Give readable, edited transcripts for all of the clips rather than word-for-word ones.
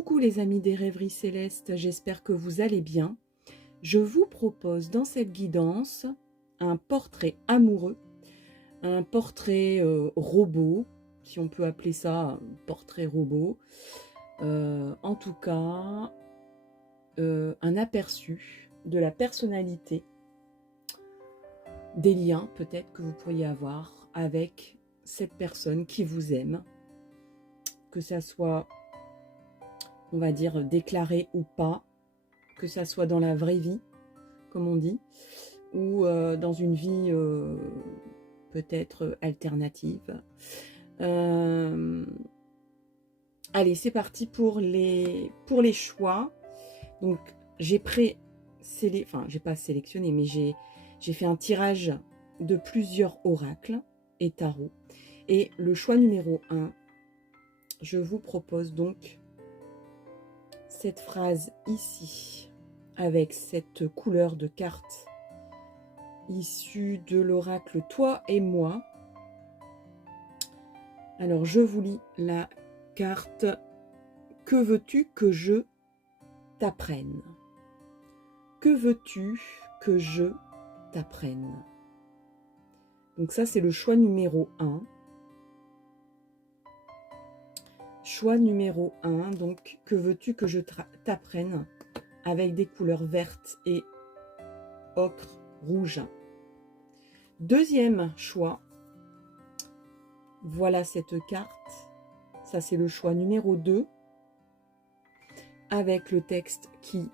Coucou les amis des rêveries célestes, j'espère que vous allez bien. Je vous propose dans cette guidance un portrait amoureux, un portrait robot, si on peut appeler ça un portrait robot. En tout cas, un aperçu de la personnalité, des liens peut-être que vous pourriez avoir avec cette personne qui vous aime, que ça soit, on va dire, déclaré ou pas, que ça soit dans la vraie vie, comme on dit, ou dans une vie peut-être alternative. Allez, c'est parti pour les choix. Donc, j'ai pas sélectionné, mais j'ai fait un tirage de plusieurs oracles et tarots. Et le choix numéro 1, je vous propose donc cette phrase ici, avec cette couleur de carte issue de l'oracle Toi et moi. Alors, je vous lis la carte « Que veux-tu que je t'apprenne ?» Que veux-tu que je t'apprenne? Donc ça, c'est le choix numéro 1. Choix numéro 1, donc que veux-tu que je t'apprenne, avec des couleurs vertes et ocre rouge. Deuxième choix, voilà cette carte, ça c'est le choix numéro 2, avec le texte qui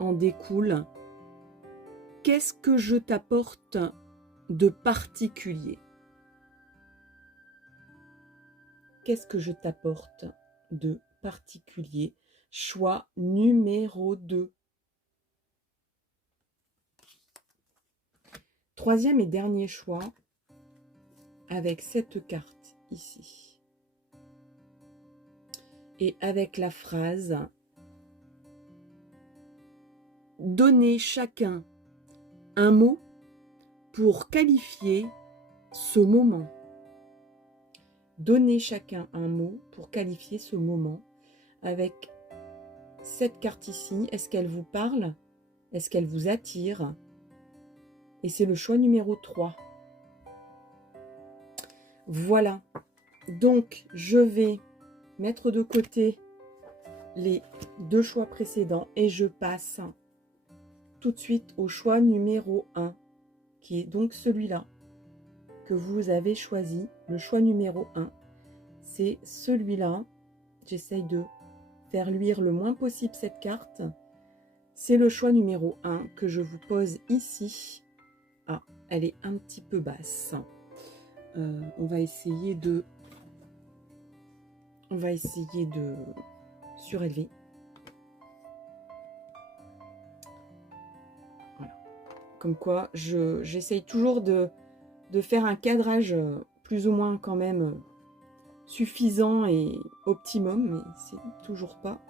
en découle. Qu'est-ce que je t'apporte de particulier? Qu'est-ce que je t'apporte de particulier? Choix numéro 2. Troisième et dernier choix, avec cette carte ici. Et avec la phrase « Donnez chacun un mot pour qualifier ce moment ». Donnez chacun un mot pour qualifier ce moment. Avec cette carte ici, est-ce qu'elle vous parle? Est-ce qu'elle vous attire? Et c'est le choix numéro 3. Voilà. Donc, je vais mettre de côté les deux choix précédents et je passe tout de suite au choix numéro 1, qui est donc celui-là que vous avez choisi. Le choix numéro 1, c'est celui-là. J'essaye de faire luire le moins possible cette carte. C'est le choix numéro 1 que je vous pose ici. Ah, elle est un petit peu basse. On va essayer de surélever. Voilà. Comme quoi, j'essaye toujours de faire un cadrage plus ou moins quand même suffisant et optimum, mais c'est toujours pas.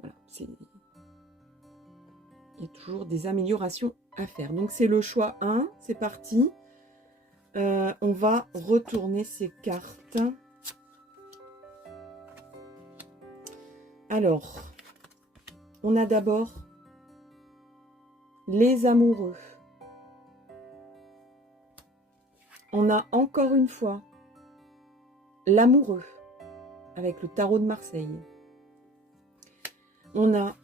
Voilà, il y a toujours des améliorations à faire. Donc c'est le choix 1, c'est parti. On va retourner ces cartes. Alors, on a d'abord les amoureux. On a encore une fois l'amoureux avec le tarot de Marseille. On a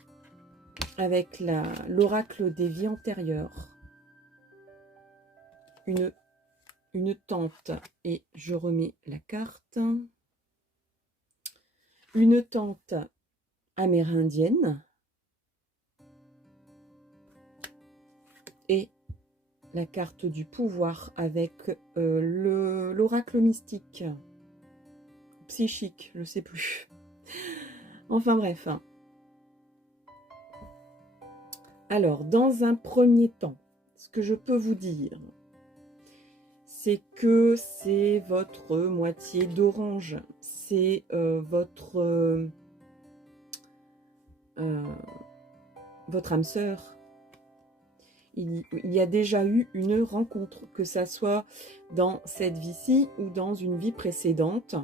avec l'oracle des vies antérieures une tante, et je remets la carte, une tante amérindienne et la carte du pouvoir avec l'oracle mystique, psychique, je ne sais plus. Enfin bref. Alors, dans un premier temps, ce que je peux vous dire, c'est que c'est votre moitié d'orange, c'est votre âme sœur. Il y a déjà eu une rencontre, que ça soit dans cette vie-ci ou dans une vie précédente.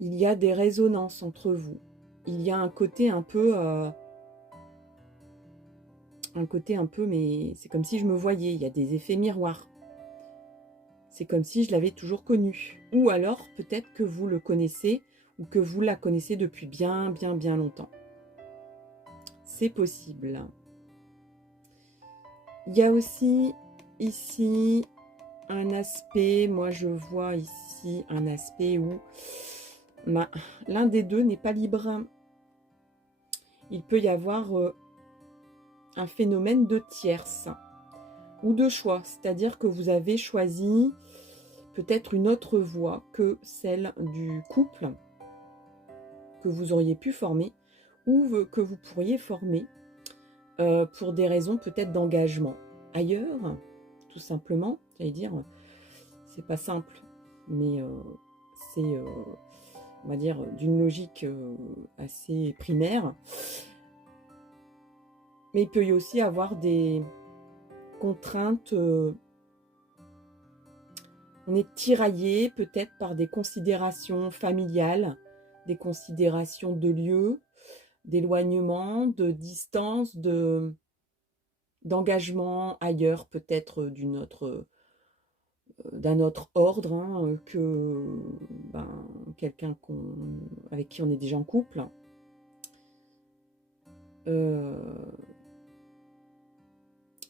il y a des résonances entre vous. Il y a un côté un peu... mais c'est comme si je me voyais. Il y a des effets miroirs. C'est comme si je l'avais toujours connu. Ou alors, peut-être que vous le connaissez ou que vous la connaissez depuis bien, bien, bien longtemps. C'est possible. Il y a aussi ici un aspect, moi je vois ici un aspect où l'un des deux n'est pas libre. Il peut y avoir un phénomène de tierce ou de choix, c'est-à-dire que vous avez choisi peut-être une autre voie que celle du couple que vous auriez pu former ou que vous pourriez former pour des raisons peut-être d'engagement ailleurs, tout simplement. J'allais dire, c'est pas simple, mais c'est, on va dire, d'une logique assez primaire. Mais il peut y aussi avoir des contraintes. On est tiraillé peut-être par des considérations familiales, des considérations de lieu, d'éloignement, de distance, d'engagement ailleurs, peut-être d'un autre ordre que quelqu'un avec qui on est déjà en couple.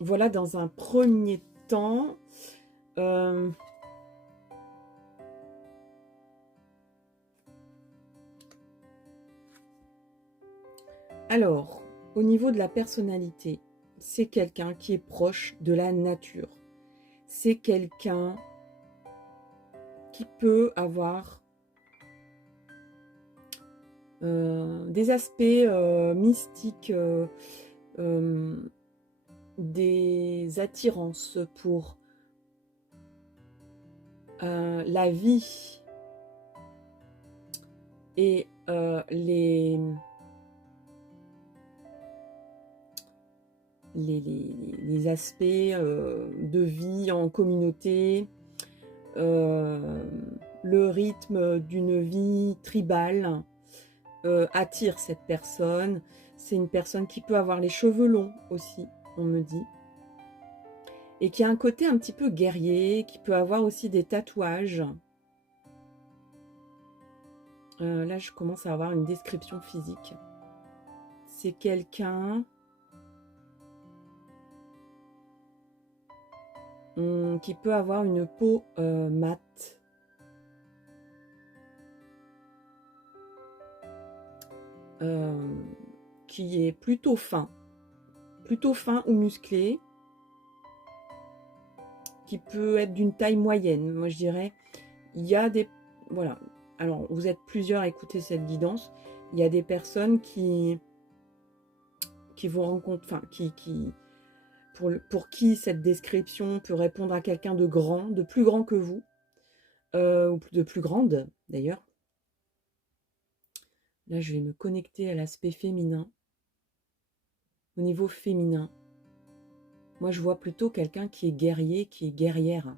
Voilà, dans un premier temps, alors, au niveau de la personnalité, c'est quelqu'un qui est proche de la nature. C'est quelqu'un qui peut avoir des aspects mystiques, des attirances pour la vie et les aspects de vie en communauté, le rythme d'une vie tribale attire cette personne. C'est une personne qui peut avoir les cheveux longs aussi, on me dit, et qui a un côté un petit peu guerrier, qui peut avoir aussi des tatouages. Là, je commence à avoir une description physique. C'est quelqu'un qui peut avoir une peau mate. Qui est plutôt fin ou musclé, qui peut être d'une taille moyenne. Moi, je dirais, il y a des... Voilà. Alors, vous êtes plusieurs à écouter cette guidance. Il y a des personnes qui vont rencontrer... Enfin, pour qui cette description peut répondre à quelqu'un de grand, de plus grand que vous, ou de plus grande, d'ailleurs. Là, je vais me connecter à l'aspect féminin. Au niveau féminin, moi, je vois plutôt quelqu'un qui est guerrier, qui est guerrière,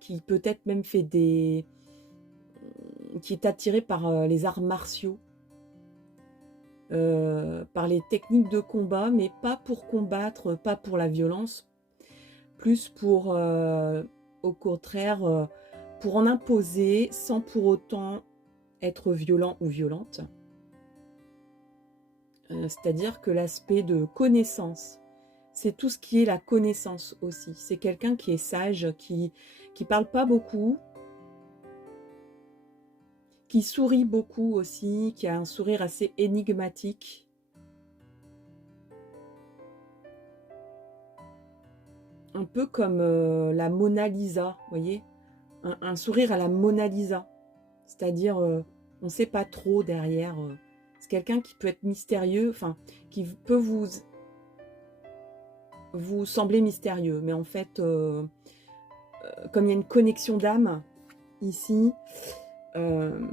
qui peut-être même fait qui est attiré par les arts martiaux, par les techniques de combat, mais pas pour combattre, pas pour la violence, plus pour, au contraire, pour en imposer sans pour autant être violent ou violente. C'est-à-dire que l'aspect de connaissance, c'est tout ce qui est la connaissance aussi. C'est quelqu'un qui est sage, qui parle pas beaucoup, qui sourit beaucoup aussi, qui a un sourire assez énigmatique. Un peu comme la Mona Lisa, vous voyez, un sourire à la Mona Lisa. C'est-à-dire, on ne sait pas trop derrière. C'est quelqu'un qui peut être mystérieux, enfin, qui peut vous sembler mystérieux. Mais en fait, comme il y a une connexion d'âme ici, il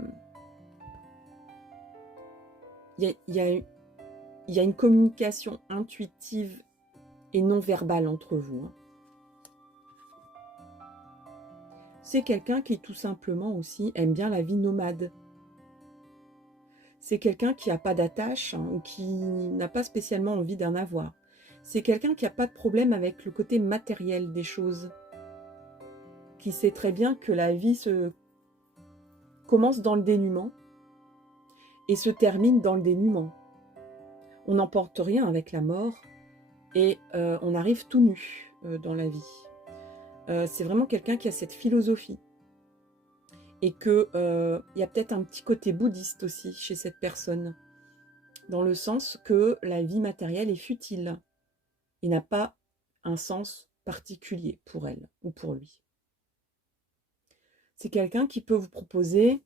y a une communication intuitive et non verbale entre vous. c'est quelqu'un qui tout simplement aussi aime bien la vie nomade. C'est quelqu'un qui n'a pas d'attache hein, ou qui n'a pas spécialement envie d'en avoir. C'est quelqu'un qui n'a pas de problème avec le côté matériel des choses, qui sait très bien que la vie se commence dans le dénuement et se termine dans le dénuement. On n'emporte rien avec la mort et on arrive tout nu dans la vie. C'est vraiment quelqu'un qui a cette philosophie. Et qu'il y a peut-être un petit côté bouddhiste aussi chez cette personne, dans le sens que la vie matérielle est futile et n'a pas un sens particulier pour elle ou pour lui. C'est quelqu'un qui peut vous proposer,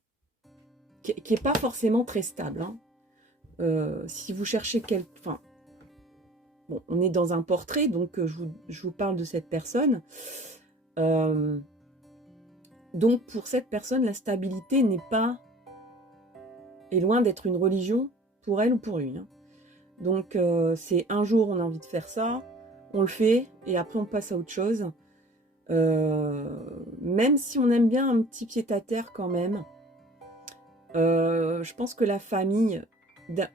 qui n'est pas forcément très stable. Hein. Si vous cherchez enfin, bon, on est dans un portrait, donc je vous parle de cette personne. Donc pour cette personne, la stabilité est loin d'être une religion pour elle ou pour lui. Hein. Donc c'est un jour on a envie de faire ça, on le fait et après on passe à autre chose. Même si on aime bien un petit pied-à-terre quand même, je pense que la famille,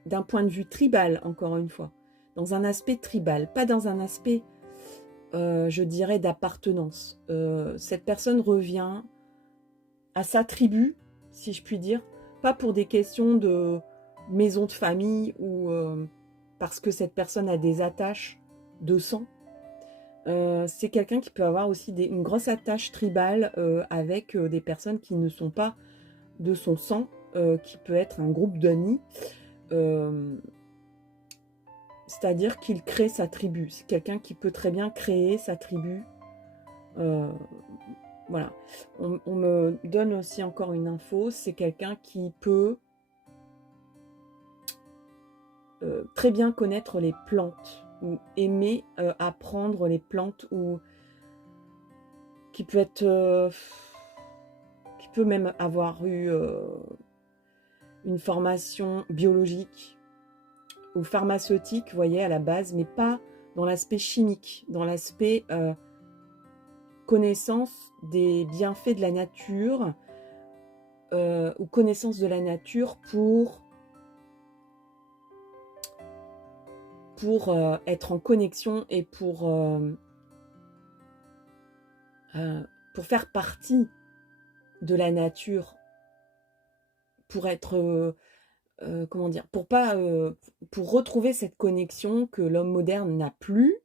d'un point de vue tribal encore une fois, dans un aspect tribal, pas dans un aspect, je dirais, d'appartenance. Cette personne revient à sa tribu, si je puis dire, pas pour des questions de maison de famille ou parce que cette personne a des attaches de sang. C'est quelqu'un qui peut avoir aussi une grosse attache tribale avec des personnes qui ne sont pas de son sang, qui peut être un groupe d'amis. C'est-à-dire qu'il crée sa tribu. C'est quelqu'un qui peut très bien créer sa tribu. Voilà. On me donne aussi encore une info, c'est quelqu'un qui peut très bien connaître les plantes ou aimer apprendre les plantes ou qui peut être qui peut même avoir eu une formation biologique ou pharmaceutique, vous voyez, à la base, mais pas dans l'aspect chimique, dans l'aspect connaissance des bienfaits de la nature ou connaissance de la nature pour être en connexion et pour faire partie de la nature, pour être, comment dire, pour retrouver cette connexion que l'homme moderne n'a plus.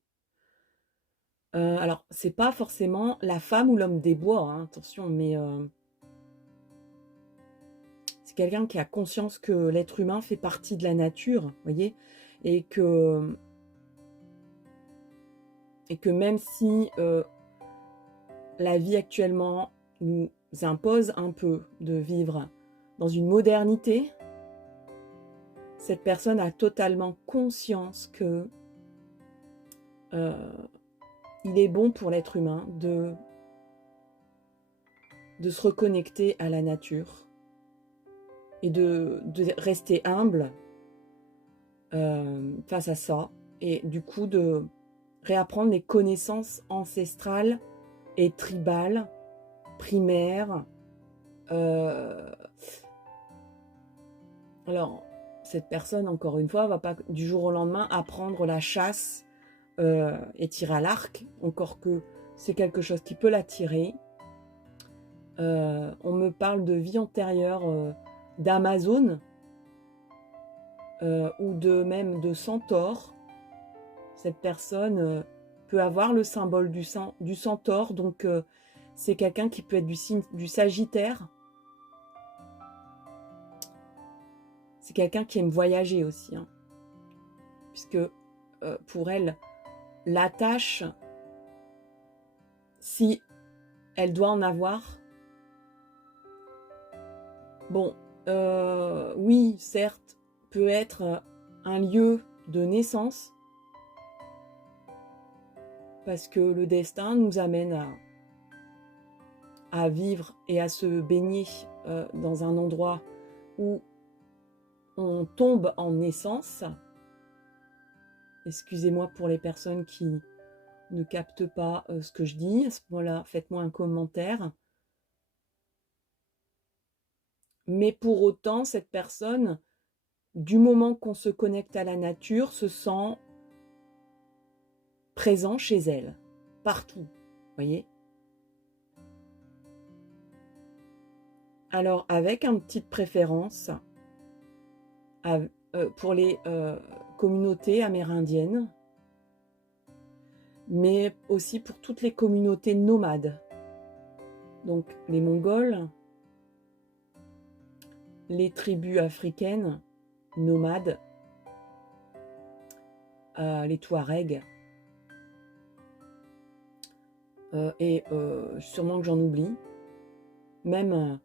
Alors, c'est pas forcément la femme ou l'homme des bois, hein, attention, mais c'est quelqu'un qui a conscience que l'être humain fait partie de la nature, vous voyez, et que même si la vie actuellement nous impose un peu de vivre dans une modernité, cette personne a totalement conscience que il est bon pour l'être humain de se reconnecter à la nature et de rester humble face à ça, et du coup de réapprendre les connaissances ancestrales et tribales, primaires. Alors, cette personne, encore une fois, va pas du jour au lendemain apprendre la chasse et tirer à l'arc, encore que c'est quelque chose qui peut l'attirer. On me parle de vie antérieure d'Amazone ou même de centaure. Cette personne peut avoir le symbole du centaure, donc c'est quelqu'un qui peut être du signe du Sagittaire. C'est quelqu'un qui aime voyager aussi, hein, puisque pour elle, la tâche, si elle doit en avoir, bon, oui, certes, peut être un lieu de naissance, parce que le destin nous amène à vivre et à se baigner dans un endroit où on tombe en naissance. Excusez-moi pour les personnes qui ne captent pas ce que je dis. À ce moment-là, faites-moi un commentaire. Mais pour autant, cette personne, du moment qu'on se connecte à la nature, se sent présent chez elle, partout, voyez. Alors, avec une petite préférence pour les communautés amérindiennes, mais aussi pour toutes les communautés nomades. Donc, les Mongols, les tribus africaines nomades, les Touaregs, et sûrement que j'en oublie, même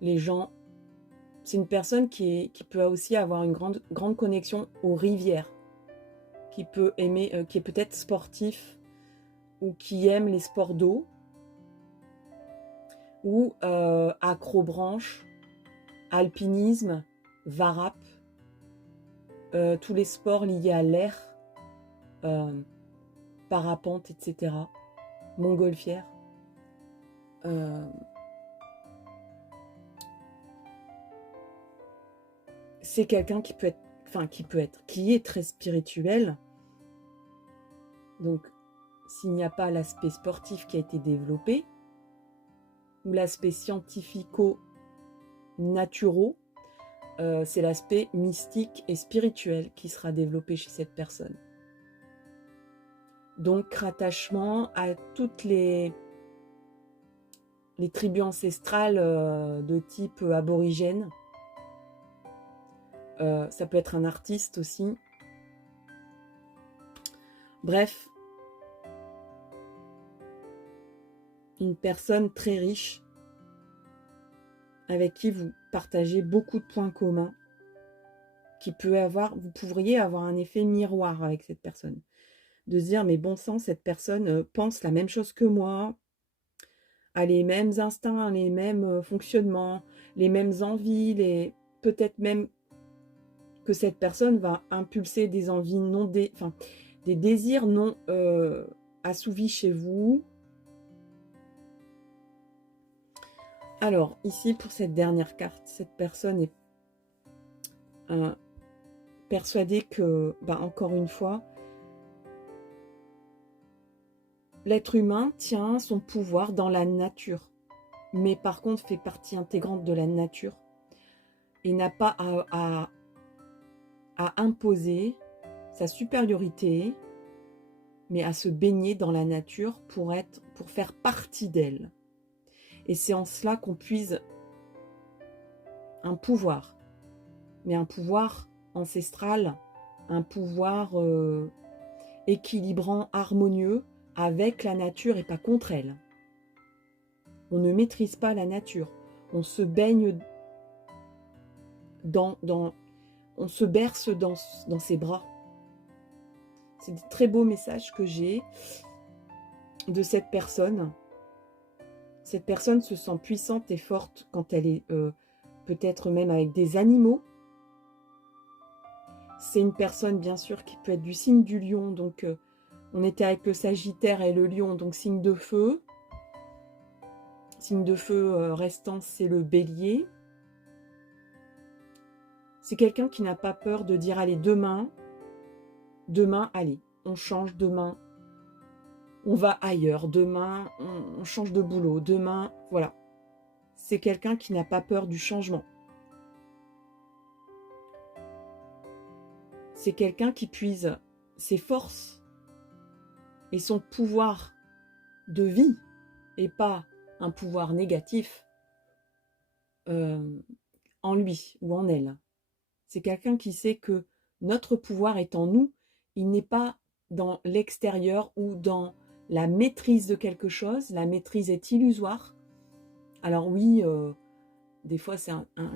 les gens, c'est une personne qui peut aussi avoir une grande connexion aux rivières, qui peut aimer, qui est peut-être sportif, ou qui aime les sports d'eau, ou acrobranche, alpinisme, varap, tous les sports liés à l'air, parapente, etc., montgolfière. C'est quelqu'un qui qui est très spirituel. Donc, s'il n'y a pas l'aspect sportif qui a été développé, ou l'aspect scientifico-naturaux, c'est l'aspect mystique et spirituel qui sera développé chez cette personne. Donc, rattachement à toutes les tribus ancestrales de type aborigène. Ça peut être un artiste aussi. Bref, une personne très riche avec qui vous partagez beaucoup de points communs, vous pourriez avoir un effet miroir avec cette personne. De se dire, mais bon sang, cette personne pense la même chose que moi, a les mêmes instincts, les mêmes fonctionnements, les mêmes envies, peut-être même que cette personne va impulser des envies des désirs non assouvis chez vous. Alors, ici, pour cette dernière carte, cette personne est persuadée que, encore une fois, l'être humain tient son pouvoir dans la nature, mais par contre fait partie intégrante de la nature et n'a pas à imposer sa supériorité, mais à se baigner dans la nature pour faire partie d'elle. Et c'est en cela qu'on puise un pouvoir, mais un pouvoir ancestral, un pouvoir équilibrant, harmonieux avec la nature et pas contre elle. On ne maîtrise pas la nature, on se baigne on se berce dans ses bras. C'est des très beaux messages que j'ai de cette personne. Cette personne se sent puissante et forte quand elle est peut-être même avec des animaux. C'est une personne bien sûr qui peut être du signe du lion, donc on était avec le Sagittaire et le lion, donc signe de feu. Signe de feu restant, c'est le Bélier. C'est quelqu'un qui n'a pas peur de dire, allez, demain, allez, on change, demain, on va ailleurs, demain, on change de boulot, demain, voilà. C'est quelqu'un qui n'a pas peur du changement. C'est quelqu'un qui puise ses forces et son pouvoir de vie, et pas un pouvoir négatif en lui ou en elle. C'est quelqu'un qui sait que notre pouvoir est en nous, il n'est pas dans l'extérieur ou dans la maîtrise de quelque chose. La maîtrise est illusoire. Alors oui, des fois c'est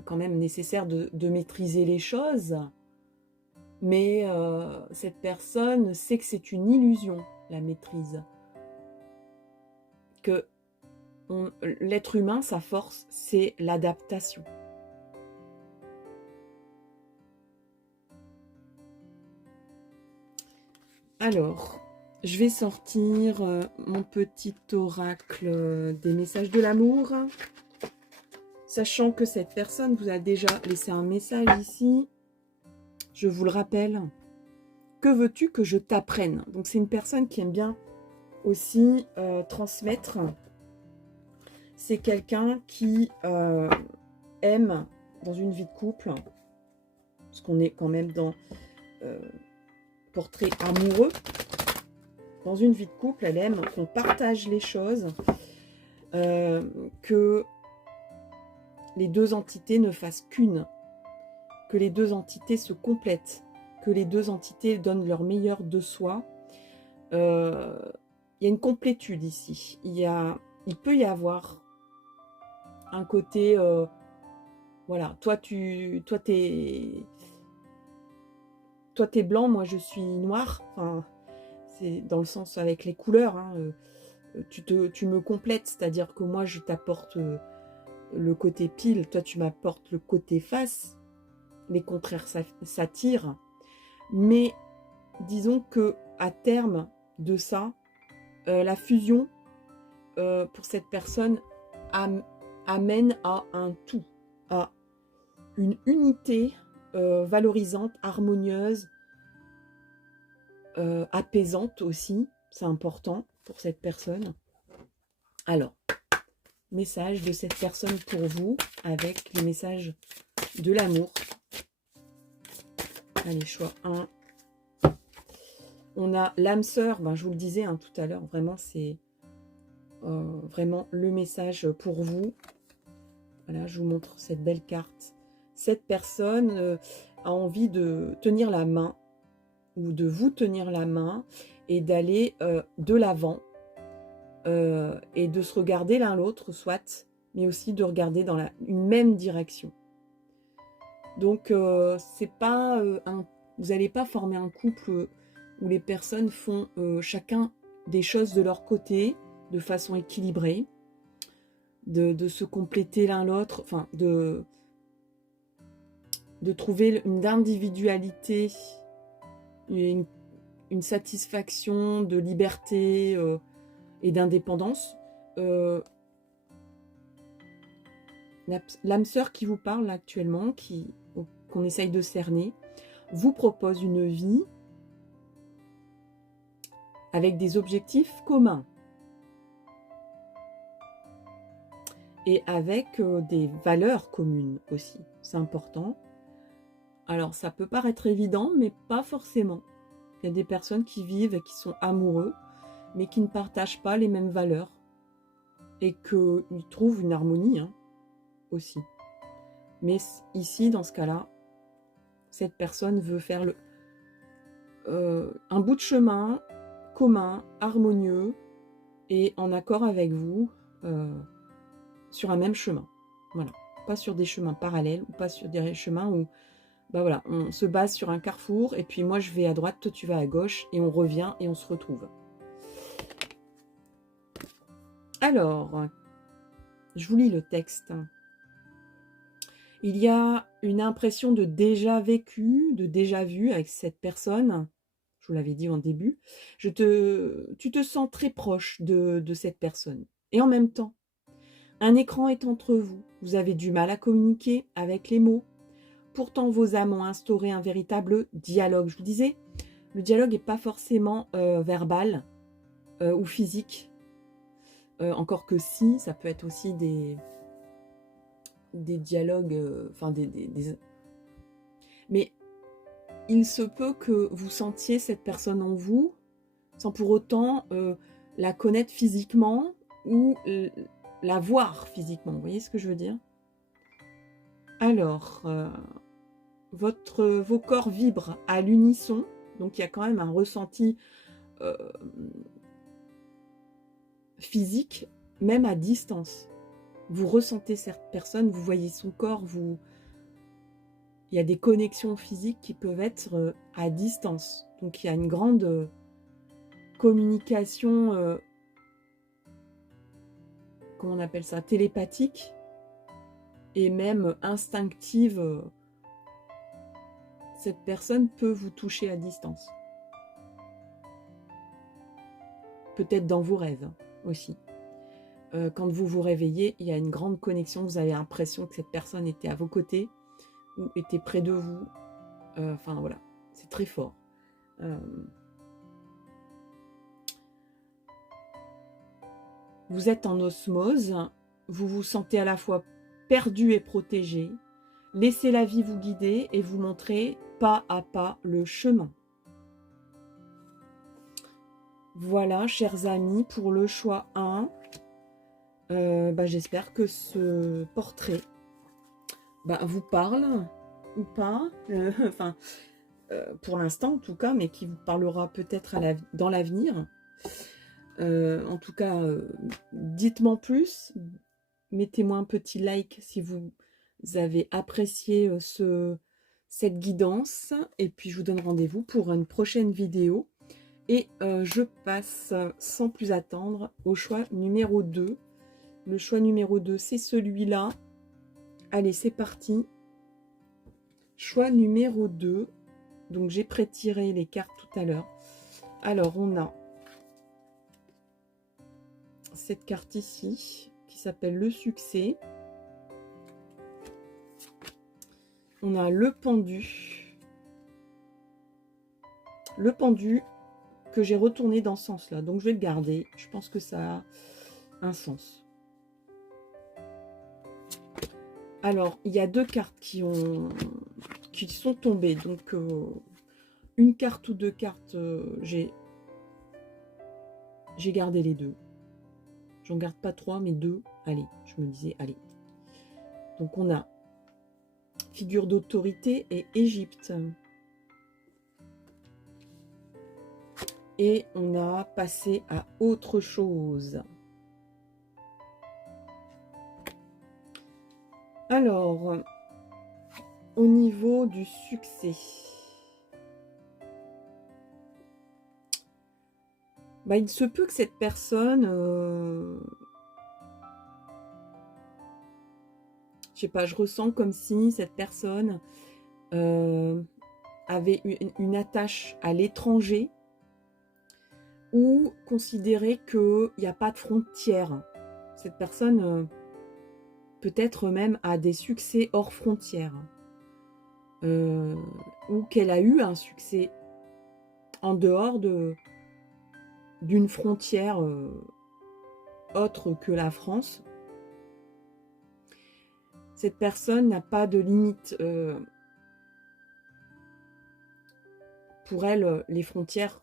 quand même nécessaire de maîtriser les choses, mais cette personne sait que c'est une illusion, la maîtrise. Que l'être humain, sa force, c'est l'adaptation. Alors, je vais sortir mon petit oracle des messages de l'amour. Sachant que cette personne vous a déjà laissé un message ici. Je vous le rappelle. Que veux-tu que je t'apprenne? Donc c'est une personne qui aime bien aussi transmettre. C'est quelqu'un qui aime, dans une vie de couple, parce qu'on est quand même dans portrait amoureux, dans une vie de couple, elle aime qu'on partage les choses, que les deux entités ne fassent qu'une, que les deux entités se complètent, que les deux entités donnent leur meilleur de soi. Il y a une complétude ici. Il peut y avoir un côté, voilà, toi t'es blanc, moi je suis noir. Enfin, c'est dans le sens avec les couleurs. Hein, tu me complètes, c'est-à-dire que moi je t'apporte le côté pile, toi tu m'apportes le côté face. Les contraires s'attirent, mais disons que à terme de ça, la fusion pour cette personne amène à un tout, à une unité valorisante, harmonieuse, apaisante aussi, c'est important pour cette personne. Alors, message de cette personne pour vous, avec les messages de l'amour. Allez, choix 1. On a l'âme sœur, ben, je vous le disais hein, tout à l'heure, vraiment c'est vraiment le message pour vous. Voilà, je vous montre cette belle carte. Cette personne a envie de tenir la main, ou de vous tenir la main, et d'aller de l'avant, et de se regarder l'un l'autre, soit, mais aussi de regarder dans une même direction. Donc, c'est pas vous n'allez pas former un couple où les personnes font chacun des choses de leur côté, de façon équilibrée, de se compléter l'un l'autre, enfin, de trouver une individualité, une satisfaction de liberté et d'indépendance. L'âme sœur qui vous parle actuellement, qu'on essaye de cerner, vous propose une vie avec des objectifs communs et avec des valeurs communes aussi, c'est important. Alors ça peut paraître évident, mais pas forcément. Il y a des personnes qui vivent et qui sont amoureux, mais qui ne partagent pas les mêmes valeurs et qu'ils trouvent une harmonie hein, aussi. Mais ici, dans ce cas-là, cette personne veut faire un bout de chemin commun, harmonieux et en accord avec vous sur un même chemin. Voilà, pas sur des chemins parallèles ou pas sur des chemins où bah voilà, on se base sur un carrefour et puis moi je vais à droite, toi tu vas à gauche et on revient et on se retrouve. Alors, je vous lis le texte. Il y a une impression de déjà vécu, de déjà vu avec cette personne. Je vous l'avais dit en début. Tu te sens très proche de cette personne. Et en même temps, un écran est entre vous. Vous avez du mal à communiquer avec les mots. Pourtant, vos âmes ont instauré un véritable dialogue. Je vous disais, le dialogue n'est pas forcément verbal ou physique. Encore que si, ça peut être aussi des dialogues, enfin mais il se peut que vous sentiez cette personne en vous sans pour autant la connaître physiquement ou la voir physiquement. Vous voyez ce que je veux dire? Alors, vos corps vibrent à l'unisson, donc il y a quand même un ressenti physique, même à distance. Vous ressentez cette personne, vous voyez son corps, il y a des connexions physiques qui peuvent être à distance. Donc il y a une grande communication, comment on appelle ça, télépathique et même instinctive. Cette personne peut vous toucher à distance. Peut-être dans vos rêves aussi. quand vous vous réveillez, il y a une grande connexion. Vous avez l'impression que cette personne était à vos côtés ou était près de vous. Enfin voilà, c'est très fort. Vous êtes en osmose, vous vous sentez à la fois perdu et protégé. Laissez la vie vous guider et vous montrer pas à pas le chemin. Voilà, chers amis, pour le choix 1. J'espère que ce portrait vous parle ou pas. Pour l'instant en tout cas, mais qui vous parlera peut-être dans l'avenir. En tout cas, dites-moi plus. Mettez-moi un petit like si vous avez apprécié cette guidance. Et puis, je vous donne rendez-vous pour une prochaine vidéo. Et je passe sans plus attendre au choix numéro 2. Le choix numéro 2, c'est celui-là. Allez, c'est parti. Choix numéro 2. Donc, j'ai pré-tiré les cartes tout à l'heure. Alors, on a cette carte ici qui s'appelle le succès. On a le pendu. Le pendu que j'ai retourné dans ce sens-là. Donc, je vais le garder. Je pense que ça a un sens. Alors, il y a deux cartes qui sont tombées. Donc, une carte ou deux cartes, j'ai gardé les deux. J'en garde pas trois, mais deux. Allez, je me disais, allez. Donc, on a figure d'autorité et Égypte. Et on a passé à autre chose. Alors, au niveau du succès, il se peut que cette personne, je sais pas, je ressens comme si cette personne avait une attache à l'étranger ou considérait qu'il n'y a pas de frontières. Cette personne peut-être même a des succès hors frontières. Ou qu'elle a eu un succès en dehors d'une frontière autre que la France. Cette personne n'a pas de limite. Pour elle, les frontières,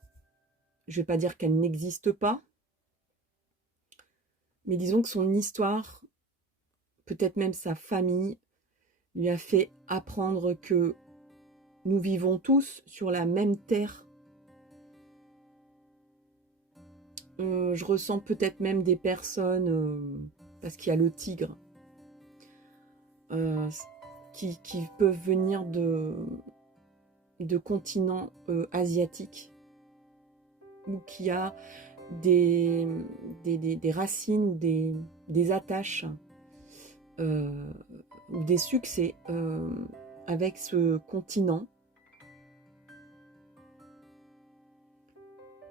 je ne vais pas dire qu'elles n'existent pas, mais disons que son histoire, peut-être même sa famille, lui a fait apprendre que nous vivons tous sur la même terre. Je ressens peut-être même des personnes, parce qu'il y a le tigre, qui peuvent venir de continents asiatiques, ou qui a des racines ou des attaches ou des succès avec ce continent,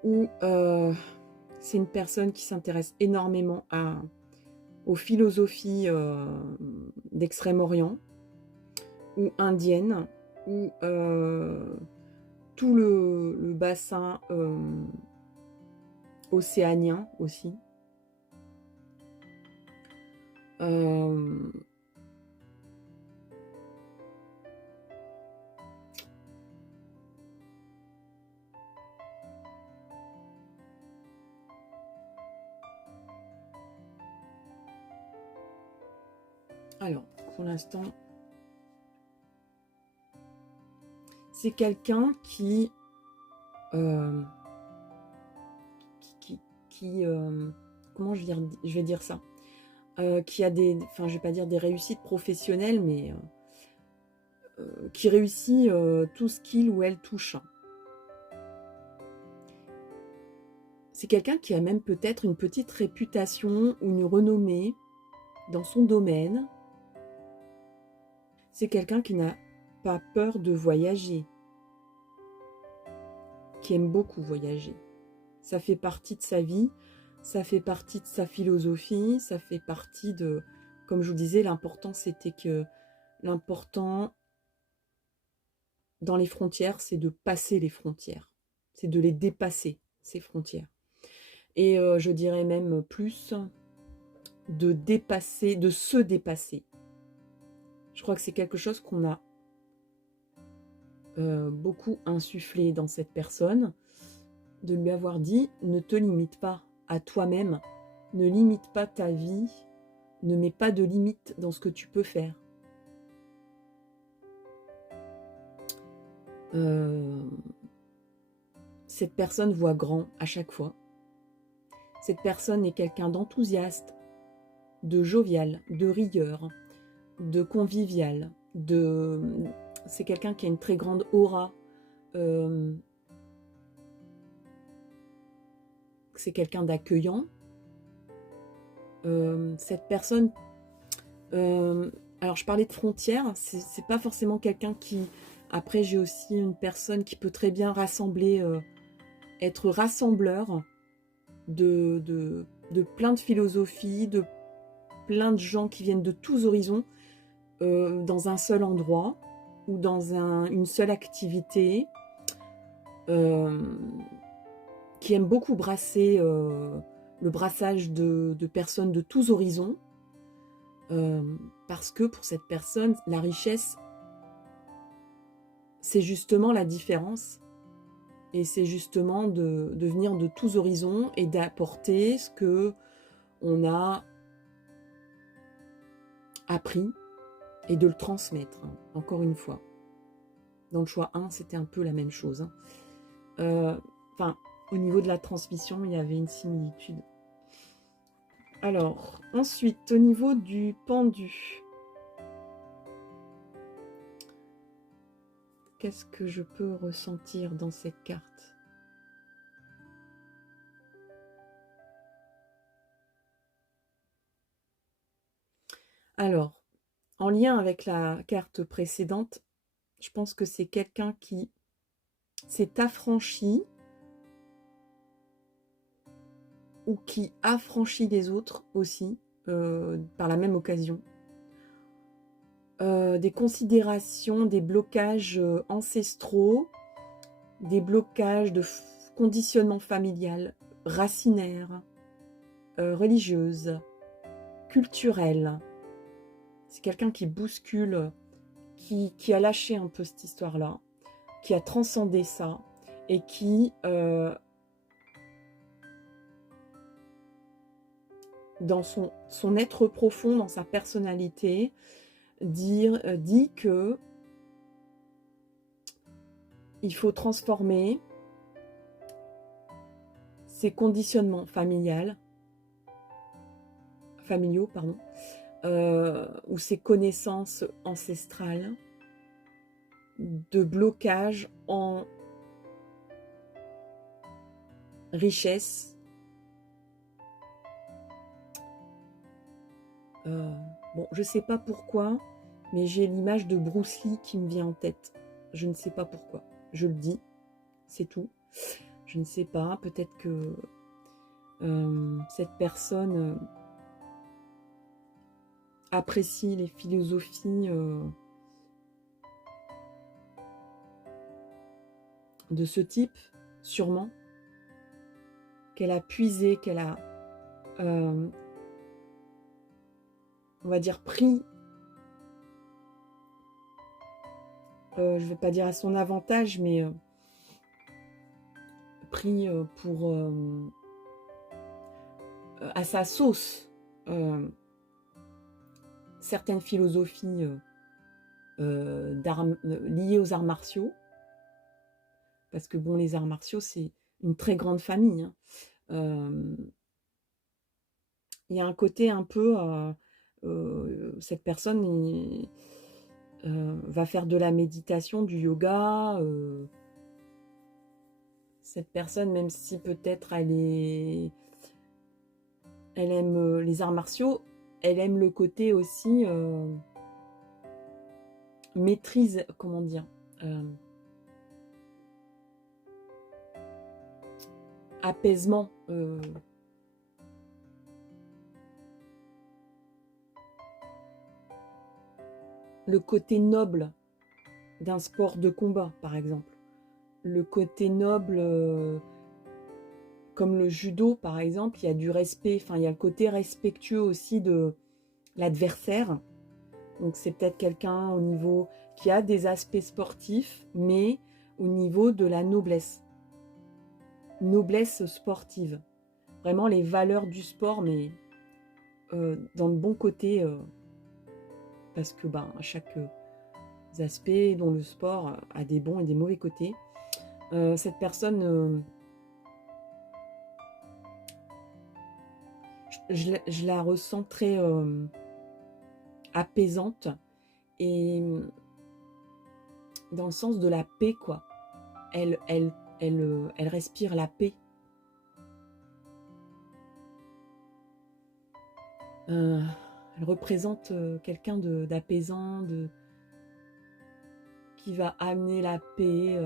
ou c'est une personne qui s'intéresse énormément aux philosophies d'Extrême-Orient ou indiennes, ou tout le bassin océanien aussi. Alors, pour l'instant, c'est quelqu'un qui comment je vais dire ça, qui a des, enfin je vais pas dire des réussites professionnelles, mais qui réussit tout ce qu'il ou elle touche. C'est quelqu'un qui a même peut-être une petite réputation ou une renommée dans son domaine. C'est quelqu'un qui n'a pas peur de voyager, qui aime beaucoup voyager. Ça fait partie de sa vie. ça fait partie de sa philosophie, ça fait partie de... Comme je vous disais, l'important, c'était que... L'important dans les frontières, c'est de passer les frontières. C'est de les dépasser, ces frontières. Et je dirais même plus de dépasser, de se dépasser. Je crois que c'est quelque chose qu'on a beaucoup insufflé dans cette personne, de lui avoir dit, ne te limite pas à toi-même, ne limite pas ta vie, ne mets pas de limite dans ce que tu peux faire. Cette personne voit grand à chaque fois. Cette personne est quelqu'un d'enthousiaste, de jovial, de rigueur, de convivial, c'est quelqu'un qui a une très grande aura. C'est quelqu'un d'accueillant. Cette personne... alors, je parlais de frontières. C'est pas forcément quelqu'un qui... Après, j'ai aussi une personne qui peut très bien rassembler, être rassembleur de plein de philosophies, de plein de gens qui viennent de tous horizons, dans un seul endroit ou dans une seule activité, qui aime beaucoup brasser, le brassage de personnes de tous horizons, parce que pour cette personne, la richesse, c'est justement la différence, et c'est justement de venir de tous horizons et d'apporter ce que on a appris et de le transmettre, hein, encore une fois. Dans le choix 1, c'était un peu la même chose. Enfin, au niveau de la transmission, il y avait une similitude. Alors, ensuite, au niveau du pendu, qu'est-ce que je peux ressentir dans cette carte? Alors, en lien avec la carte précédente, je pense que c'est quelqu'un qui s'est affranchi ou qui a franchi les autres aussi, par la même occasion. Des considérations, des blocages ancestraux, des blocages de conditionnement familial, racinaire, religieuse, culturelle. C'est quelqu'un qui bouscule, qui a lâché un peu cette histoire-là, qui a transcendé ça et qui, dans son être profond, dans sa personnalité, dit que il faut transformer ses conditionnements familiaux, ou ses connaissances ancestrales de blocage en richesse. Bon, je sais pas pourquoi, mais j'ai l'image de Bruce Lee qui me vient en tête. Je ne sais pas pourquoi. Je le dis, c'est tout. Je ne sais pas, peut-être que cette personne apprécie les philosophies de ce type, sûrement, qu'elle a puisé, qu'elle a, on va dire, pris, je ne vais pas dire à son avantage, mais pris pour à sa sauce certaines philosophies liées aux arts martiaux, parce que bon, les arts martiaux, c'est une très grande famille, hein. Il y a un côté un peu, cette personne va faire de la méditation, du yoga. Cette personne, même si peut-être elle aime les arts martiaux, elle aime le côté aussi maîtrise, comment dire, apaisement, le côté noble d'un sport de combat, par exemple. Le côté noble, comme le judo, par exemple, il y a du respect, enfin, il y a le côté respectueux aussi de l'adversaire. Donc, c'est peut-être quelqu'un au niveau qui a des aspects sportifs, mais au niveau de la noblesse. Noblesse sportive. Vraiment les valeurs du sport, mais dans le bon côté, parce que chaque aspect dont le sport a des bons et des mauvais côtés. Cette personne, je la ressens très apaisante et dans le sens de la paix, quoi. Elle respire la paix. Elle représente quelqu'un d'apaisant, qui va amener la paix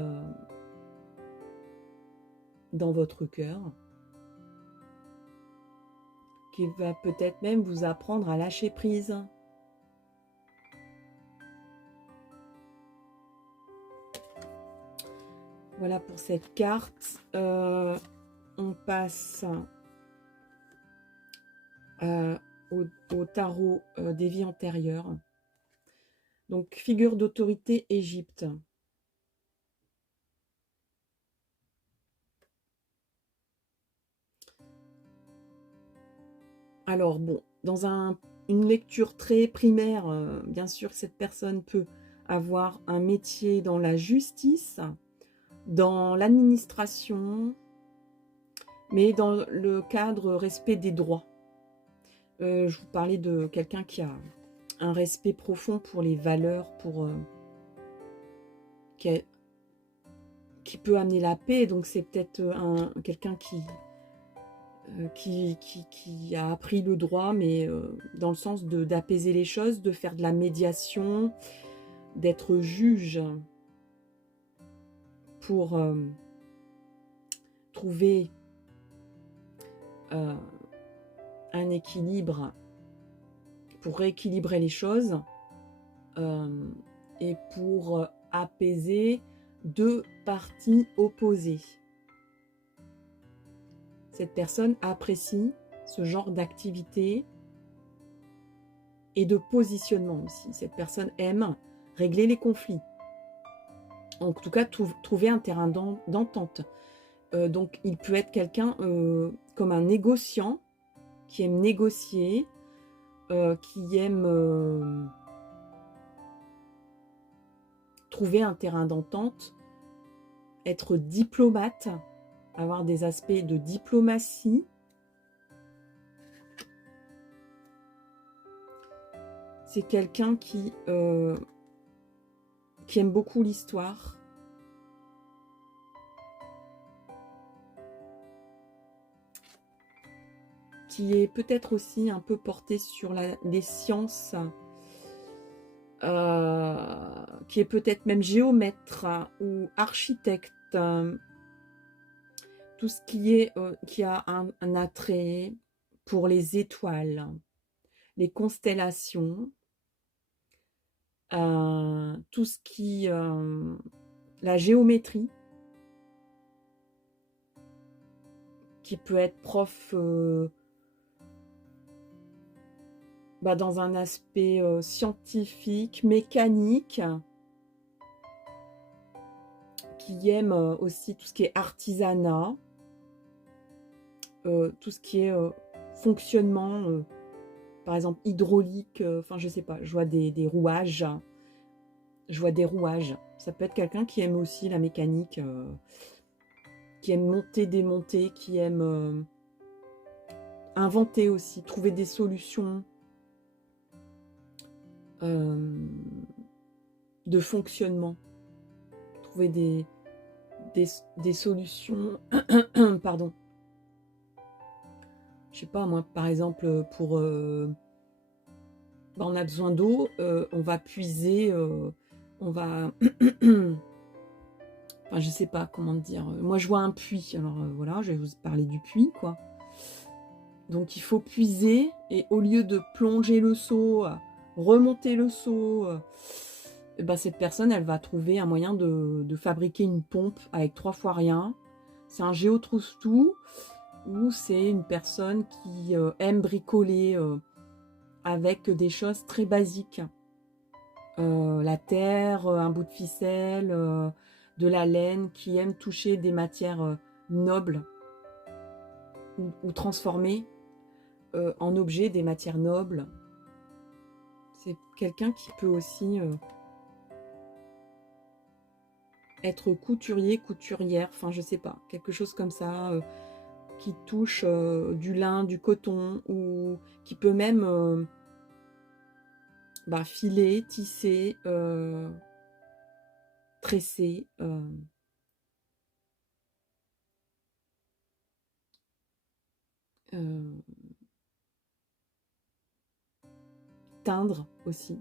dans votre cœur, qui va peut-être même vous apprendre à lâcher prise. Voilà pour cette carte. On passe au tarot des vies antérieures. Donc, figure d'autorité Égypte. Alors, bon, dans une lecture très primaire, bien sûr, cette personne peut avoir un métier dans la justice, dans l'administration, mais dans le cadre respect des droits. Je vous parlais de quelqu'un qui a un respect profond pour les valeurs, qui peut amener la paix. Donc c'est peut-être quelqu'un qui a appris le droit, mais dans le sens d'apaiser les choses, de faire de la médiation, d'être juge pour trouver un équilibre, pour rééquilibrer les choses et pour apaiser deux parties opposées. Cette personne apprécie ce genre d'activité et de positionnement aussi. Cette personne aime régler les conflits. En tout cas, trouver un terrain d'entente. Donc, il peut être quelqu'un comme un négociant qui aime négocier, qui aime trouver un terrain d'entente, être diplomate, avoir des aspects de diplomatie. C'est quelqu'un qui aime beaucoup l'histoire. Qui est peut-être aussi un peu porté sur les sciences, qui est peut-être même géomètre ou architecte, tout ce qui a un attrait pour les étoiles, les constellations, tout ce qui la géométrie, qui peut être prof dans un aspect scientifique, mécanique, qui aime aussi tout ce qui est artisanat, tout ce qui est fonctionnement, par exemple hydraulique, enfin je sais pas, je vois des rouages, ça peut être quelqu'un qui aime aussi la mécanique, qui aime monter, démonter, qui aime inventer aussi, trouver des solutions de fonctionnement, trouver des solutions, pardon, je sais pas moi, par exemple pour on a besoin d'eau, on va puiser, on va enfin je sais pas comment dire, moi je vois un puits, alors voilà, je vais vous parler du puits quoi. Donc il faut puiser et au lieu de plonger le seau remonter le seau. Et ben cette personne, elle va trouver un moyen de fabriquer une pompe avec 3 fois rien. C'est un géotrousse-tout, ou c'est une personne qui aime bricoler avec des choses très basiques. La terre, un bout de ficelle, de la laine, qui aime toucher des matières nobles ou transformer en objets des matières nobles. C'est quelqu'un qui peut aussi être couturier, couturière, enfin je sais pas, quelque chose comme ça, qui touche du lin, du coton, ou qui peut même filer, tisser, tresser, teindre aussi,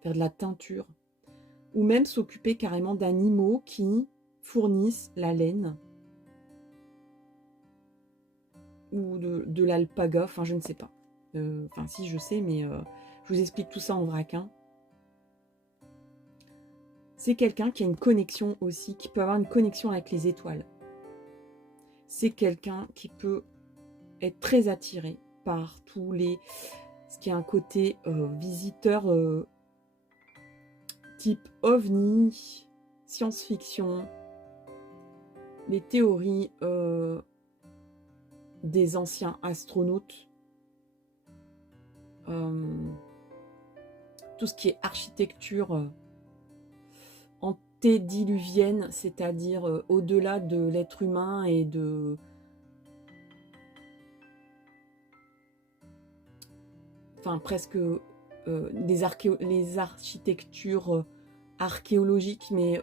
faire de la teinture, ou même s'occuper carrément d'animaux qui fournissent la laine, ou de l'alpaga, enfin je ne sais pas. Enfin si je sais, mais je vous explique tout ça en vrac. Hein. C'est quelqu'un qui a une connexion aussi, qui peut avoir une connexion avec les étoiles. C'est quelqu'un qui peut être très attiré par tous les... ce qui a un côté visiteur type ovni, science-fiction, les théories des anciens astronautes, tout ce qui est architecture antédiluvienne, c'est-à-dire au-delà de l'être humain et de... Enfin, presque les architectures archéologiques, mais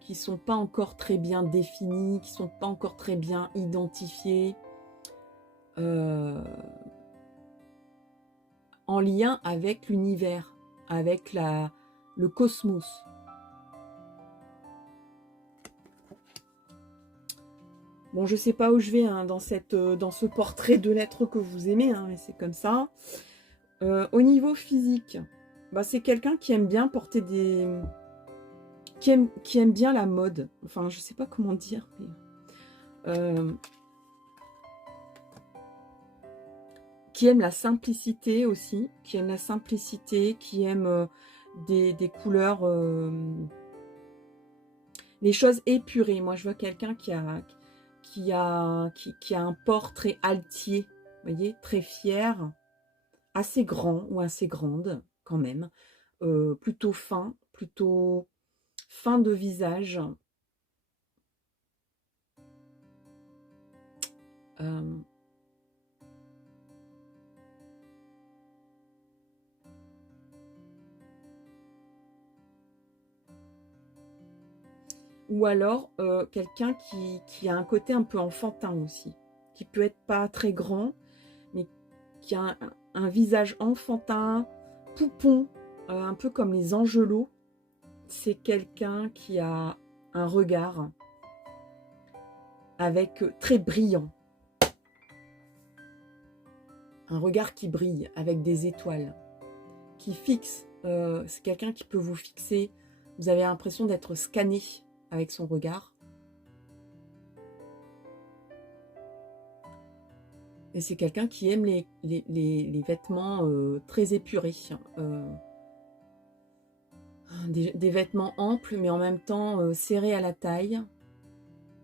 qui ne sont pas encore très bien définies, qui ne sont pas encore très bien identifiées, en lien avec l'univers, avec le cosmos. Bon, je sais pas où je vais hein, dans ce portrait de l'être que vous aimez, hein, mais c'est comme ça. Au niveau physique, c'est quelqu'un qui aime bien porter des... qui aime bien la mode. Enfin, je sais pas comment dire, mais... qui aime la simplicité aussi, qui aime la simplicité, qui aime des couleurs... les choses épurées. Moi, je vois quelqu'un qui a un port très altier, vous voyez, très fier, assez grand ou assez grande quand même, plutôt fin de visage. Ou alors quelqu'un qui a un côté un peu enfantin aussi, qui peut être pas très grand, mais qui a un visage enfantin, poupon, un peu comme les angelots. C'est quelqu'un qui a un regard avec très brillant. Un regard qui brille avec des étoiles, qui fixe. C'est quelqu'un qui peut vous fixer. Vous avez l'impression d'être scanné avec son regard. Et c'est quelqu'un qui aime les vêtements très épurés. Des vêtements amples, mais en même temps serrés à la taille.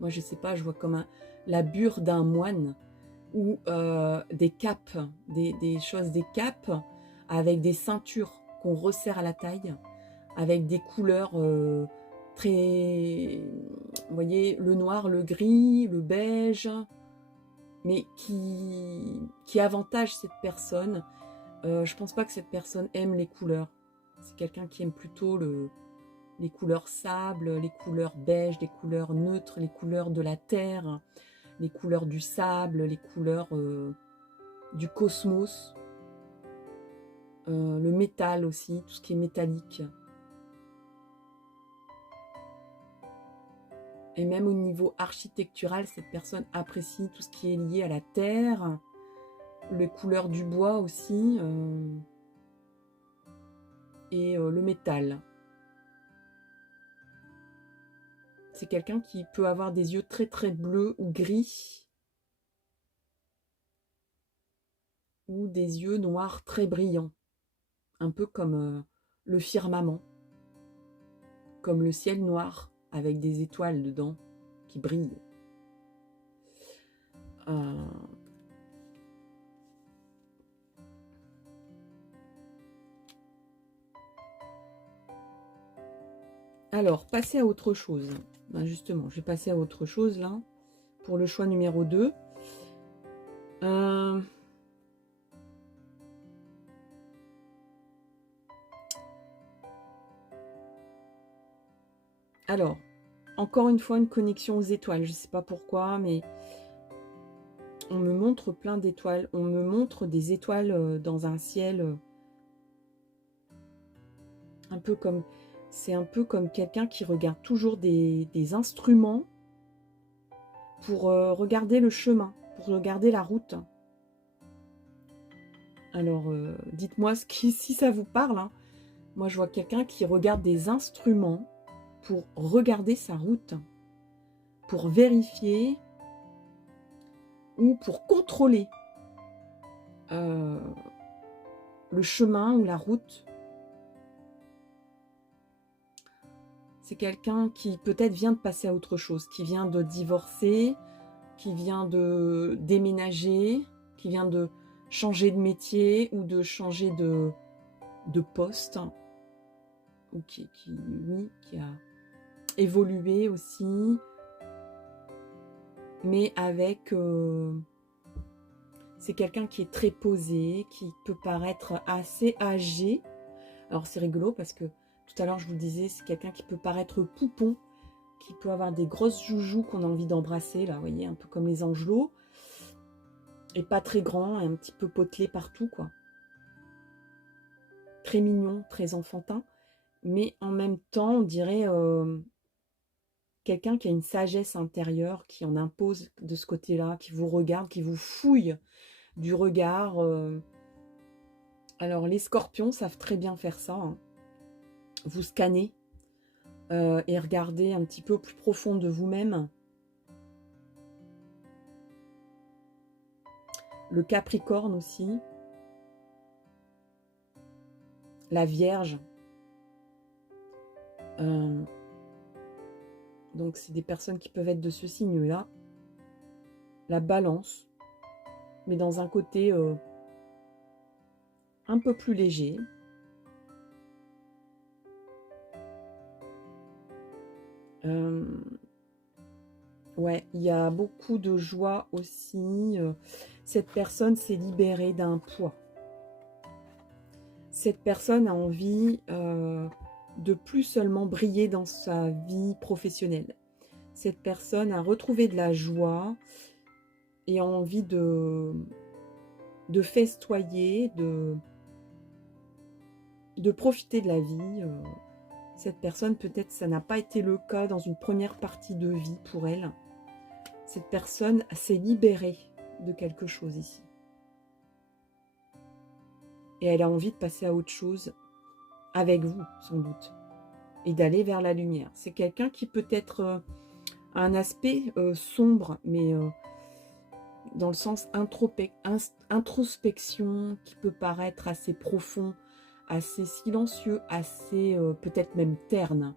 Moi, je sais pas, je vois comme la bure d'un moine. Ou des capes, des capes avec des ceintures qu'on resserre à la taille, avec des couleurs très... Vous voyez, le noir, le gris, le beige, mais qui avantage cette personne. Je pense pas que cette personne aime les couleurs. C'est quelqu'un qui aime plutôt les couleurs sable, les couleurs beige, les couleurs neutres, les couleurs de la terre, les couleurs du sable, les couleurs du cosmos, le métal aussi, tout ce qui est métallique. Et même au niveau architectural, cette personne apprécie tout ce qui est lié à la terre, les couleurs du bois aussi. et le métal. C'est quelqu'un qui peut avoir des yeux très très bleus ou gris, ou des yeux noirs très brillants, un peu comme le firmament, comme le ciel noir avec des étoiles dedans qui brillent. Alors, passer à autre chose. Ben justement, je vais passer à autre chose là, pour le choix numéro 2. Alors, encore une fois, une connexion aux étoiles. Je ne sais pas pourquoi, mais on me montre plein d'étoiles. On me montre des étoiles dans un ciel un peu comme... C'est un peu comme quelqu'un qui regarde toujours des instruments pour regarder le chemin, pour regarder la route. Alors, dites-moi si ça vous parle. Hein. Moi, je vois quelqu'un qui regarde des instruments pour regarder sa route, pour vérifier ou pour contrôler le chemin ou la route. C'est quelqu'un qui peut-être vient de passer à autre chose, qui vient de divorcer, qui vient de déménager, qui vient de changer de métier ou de changer de poste, ou qui a évolué aussi, mais avec... c'est quelqu'un qui est très posé, qui peut paraître assez âgé. Alors c'est rigolo parce que tout à l'heure je vous disais, c'est quelqu'un qui peut paraître poupon, qui peut avoir des grosses joujoux qu'on a envie d'embrasser, là, vous voyez, un peu comme les angelots, et pas très grand, et un petit peu potelé partout, quoi. Très mignon, très enfantin, mais en même temps, on dirait quelqu'un qui a une sagesse intérieure, qui en impose de ce côté-là, qui vous regarde, qui vous fouille du regard. Alors, les scorpions savent très bien faire ça. Hein. Vous scannez et regardez un petit peu plus profond de vous-même. Le Capricorne aussi. La Vierge. Donc, c'est des personnes qui peuvent être de ce signe-là. La Balance. Mais dans un côté un peu plus léger. Ouais, il y a beaucoup de joie aussi. Cette personne s'est libérée d'un poids. Cette personne a envie de plus seulement briller dans sa vie professionnelle. Cette personne a retrouvé de la joie et a envie de festoyer, de profiter de la vie. Cette personne, peut-être, ça n'a pas été le cas dans une première partie de vie pour elle. Cette personne s'est libérée de quelque chose ici. Et elle a envie de passer à autre chose avec vous, sans doute. Et d'aller vers la lumière. C'est quelqu'un qui peut être un aspect sombre, mais dans le sens introspection, qui peut paraître assez profond, assez silencieux, assez peut-être même terne.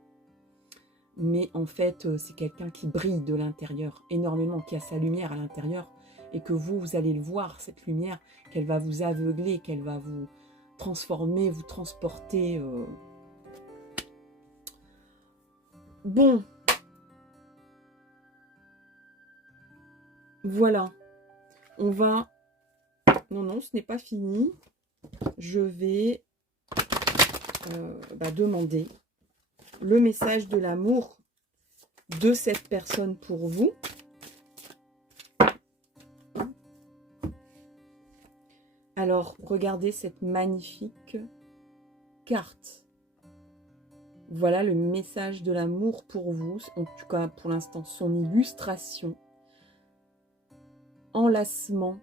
Mais en fait, c'est quelqu'un qui brille de l'intérieur énormément, qui a sa lumière à l'intérieur, et que vous allez le voir, cette lumière, qu'elle va vous aveugler, qu'elle va vous transformer, vous transporter. Bon. Voilà. On va... Non, ce n'est pas fini. Je vais demander le message de l'amour de cette personne pour vous. Alors, regardez cette magnifique carte. Voilà le message de l'amour pour vous. En tout cas, pour l'instant, son illustration. Enlacement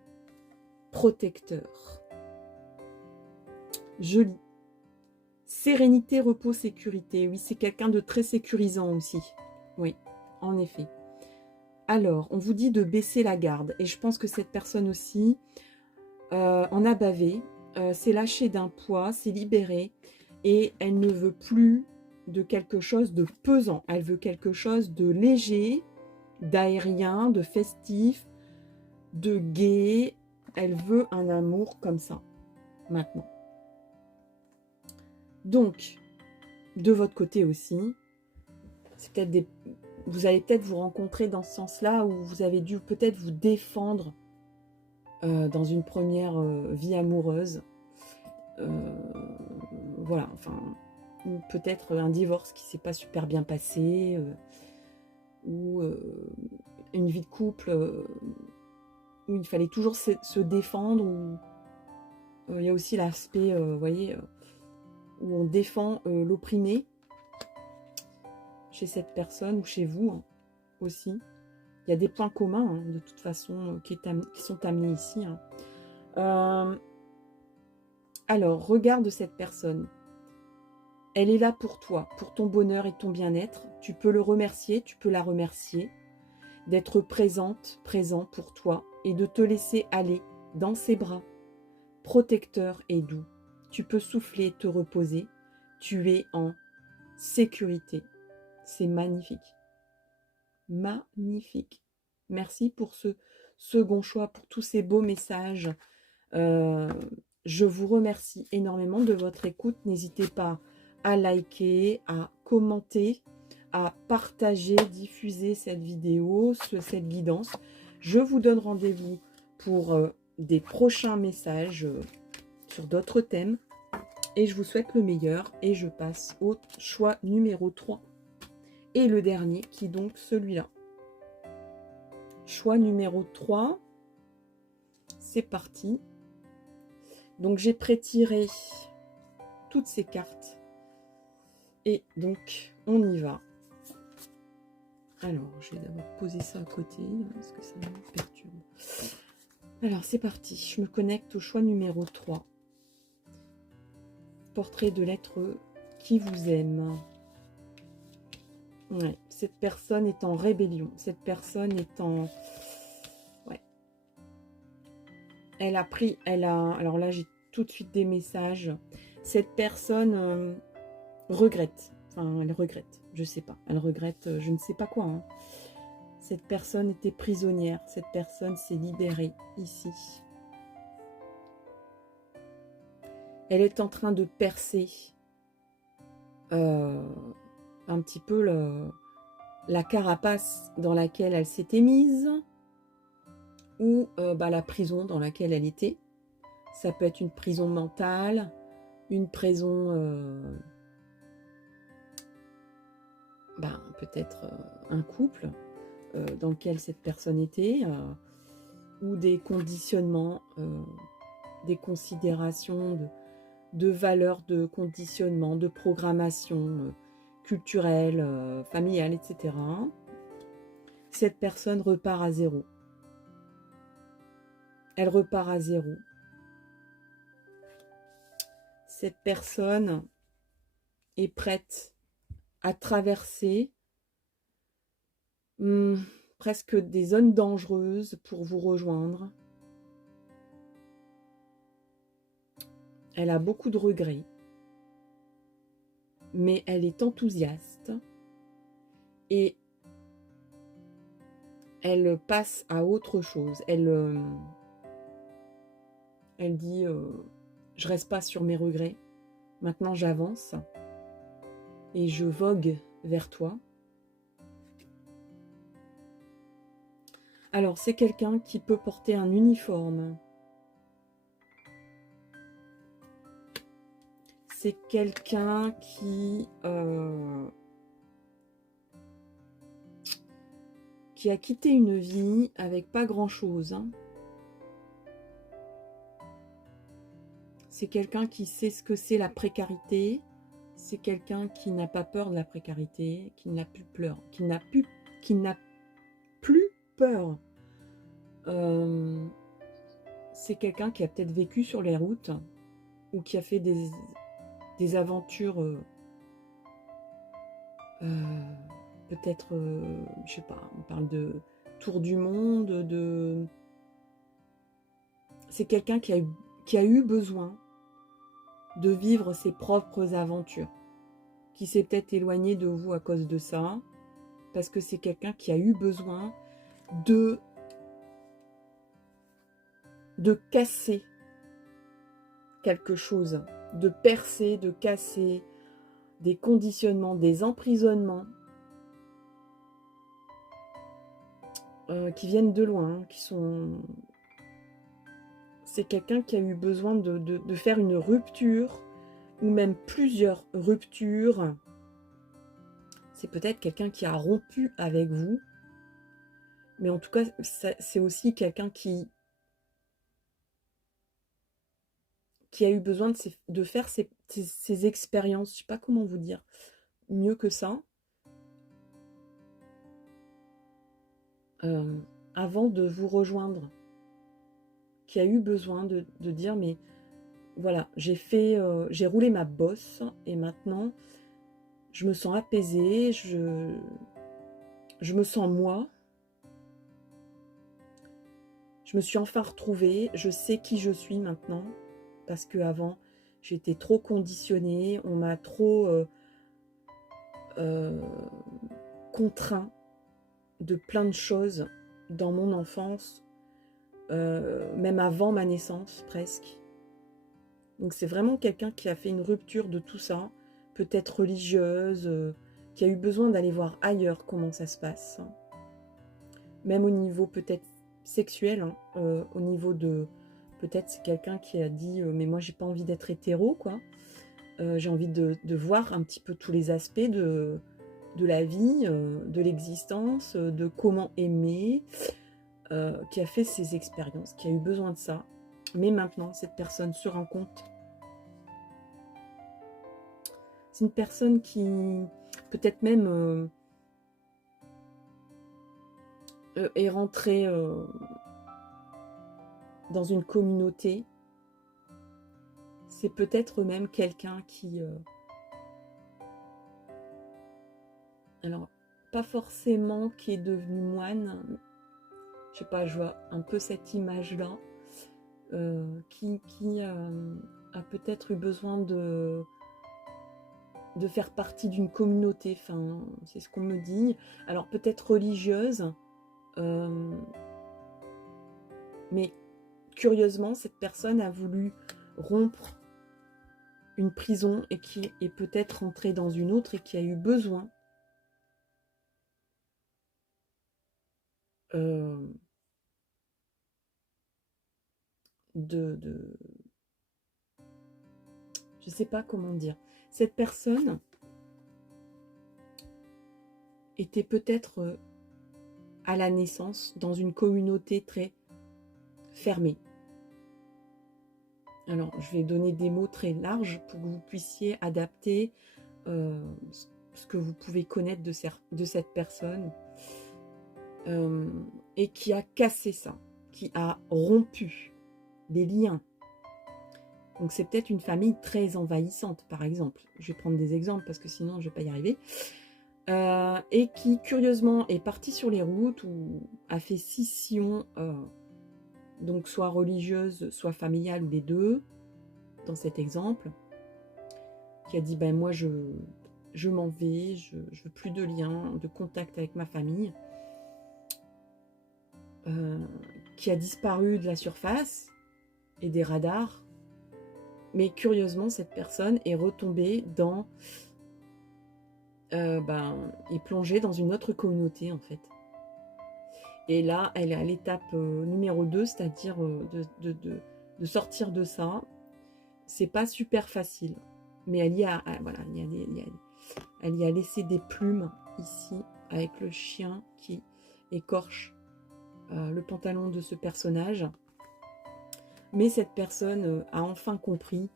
protecteur. Je lis. Sérénité, repos, sécurité. Oui, c'est quelqu'un de très sécurisant aussi. Oui, en effet. Alors, on vous dit de baisser la garde. Et je pense que cette personne aussi en a bavé, s'est lâchée d'un poids, s'est libérée. Et elle ne veut plus de quelque chose de pesant. Elle veut quelque chose de léger, d'aérien, de festif, de gai. Elle veut un amour comme ça, maintenant. Donc, de votre côté aussi, c'est peut-être vous allez peut-être vous rencontrer dans ce sens-là où vous avez dû peut-être vous défendre dans une première vie amoureuse. Voilà, enfin, ou peut-être un divorce qui s'est pas super bien passé, ou une vie de couple où il fallait toujours se défendre, où il y a aussi l'aspect, vous voyez, où on défend l'opprimé chez cette personne ou chez vous hein, aussi. Il y a des points communs hein, de toute façon qui sont amenés ici. Hein. Alors, regarde cette personne. Elle est là pour toi, pour ton bonheur et ton bien-être. Tu peux le remercier, tu peux la remercier d'être présente, présent pour toi et de te laisser aller dans ses bras, protecteur et doux. Tu peux souffler, te reposer. Tu es en sécurité. C'est magnifique. Magnifique. Merci pour ce second choix, pour tous ces beaux messages. Je vous remercie énormément de votre écoute. N'hésitez pas à liker, à commenter, à partager, diffuser cette vidéo, cette guidance. Je vous donne rendez-vous pour des prochains messages sur d'autres thèmes. Et je vous souhaite le meilleur. Et je passe au choix numéro 3. Et le dernier qui est donc celui-là. Choix numéro 3. C'est parti. Donc j'ai prétiré toutes ces cartes. Et donc on y va. Alors je vais d'abord poser ça à côté parce que ça me perturbe. Alors c'est parti. Je me connecte au choix numéro 3. Portrait de l'être qui vous aime. Ouais, cette personne est en rébellion. Cette personne est en... Ouais. Alors là, j'ai tout de suite des messages. Cette personne regrette. Enfin, elle regrette. Je sais pas. Elle regrette, je ne sais pas quoi. Hein. Cette personne était prisonnière. Cette personne s'est libérée ici. Elle est en train de percer un petit peu la carapace dans laquelle elle s'était mise ou la prison dans laquelle elle était. Ça peut être une prison mentale, une prison, peut-être un couple dans lequel cette personne était, ou des conditionnements, des considérations de valeurs de conditionnement, de programmation culturelle, familiale, etc. Cette personne repart à zéro. Elle repart à zéro. Cette personne est prête à traverser presque des zones dangereuses pour vous rejoindre. Elle a beaucoup de regrets, mais elle est enthousiaste et elle passe à autre chose. Elle dit je reste pas sur mes regrets, maintenant j'avance et je vogue vers toi. Alors c'est quelqu'un qui peut porter un uniforme. C'est quelqu'un qui a quitté une vie avec pas grand-chose. Hein. C'est quelqu'un qui sait ce que c'est la précarité. C'est quelqu'un qui n'a pas peur de la précarité, qui n'a plus peur, qui n'a plus peur. C'est quelqu'un qui a peut-être vécu sur les routes ou qui a fait des des aventures, peut-être, je sais pas, on parle de tour du monde, c'est quelqu'un qui a eu besoin de vivre ses propres aventures, qui s'est peut-être éloigné de vous à cause de ça, parce que c'est quelqu'un qui a eu besoin de casser quelque chose, de percer, de casser des conditionnements, des emprisonnements qui viennent de loin, qui sont... C'est quelqu'un qui a eu besoin de faire une rupture, ou même plusieurs ruptures. C'est peut-être quelqu'un qui a rompu avec vous, mais en tout cas, c'est aussi quelqu'un qui a eu besoin de faire ces expériences. Je ne sais pas comment vous dire mieux que ça. Avant de vous rejoindre. Qui a eu besoin de dire, mais voilà, j'ai roulé ma bosse et maintenant, je me sens apaisée, je me sens moi. Je me suis enfin retrouvée, je sais qui je suis maintenant, parce qu'avant, j'étais trop conditionnée, on m'a trop contraint de plein de choses dans mon enfance, même avant ma naissance presque. Donc c'est vraiment quelqu'un qui a fait une rupture de tout ça, peut-être religieuse, qui a eu besoin d'aller voir ailleurs comment ça se passe. Même au niveau peut-être sexuel, hein, au niveau de... Peut-être c'est quelqu'un qui a dit mais moi j'ai pas envie d'être hétéro, quoi. J'ai envie de voir un petit peu tous les aspects de la vie, de l'existence, de comment aimer, qui a fait ses expériences, qui a eu besoin de ça. Mais maintenant, cette personne se rend compte. C'est une personne qui, peut-être même, est rentrée dans une communauté. C'est peut-être même quelqu'un qui... alors, pas forcément qui est devenu moine. Je sais pas, je vois un peu cette image-là. Qui a peut-être eu besoin de faire partie d'une communauté, enfin, c'est ce qu'on me dit. Alors peut-être religieuse, mais curieusement, cette personne a voulu rompre une prison et qui est peut-être rentrée dans une autre et qui a eu besoin je sais pas comment dire. Cette personne était peut-être à la naissance dans une communauté très fermée. Alors, je vais donner des mots très larges pour que vous puissiez adapter ce que vous pouvez connaître de cette personne et qui a cassé ça, qui a rompu des liens. Donc, c'est peut-être une famille très envahissante, par exemple. Je vais prendre des exemples parce que sinon, je ne vais pas y arriver. Et qui, curieusement, est partie sur les routes ou a fait scission, donc soit religieuse, soit familiale, ou les deux, dans cet exemple, qui a dit, ben moi, je m'en vais, je veux plus de lien, de contact avec ma famille, qui a disparu de la surface et des radars, mais curieusement, cette personne est retombée dans... est plongée dans une autre communauté, en fait. Et là, elle est à l'étape numéro 2, c'est-à-dire de sortir de ça. C'est pas super facile, mais elle y a, voilà, elle y a laissé des plumes ici, avec le chien qui écorche le pantalon de ce personnage. Mais cette personne a enfin compris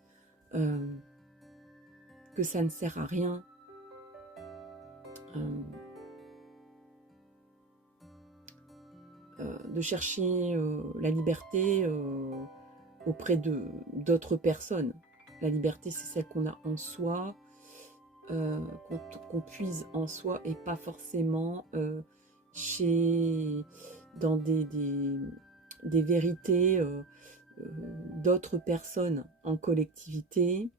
que ça ne sert à rien de chercher la liberté auprès d'autres personnes. la liberté, c'est celle qu'on a en soi, qu'on puise en soi et pas forcément dans des vérités d'autres personnes en collectivité.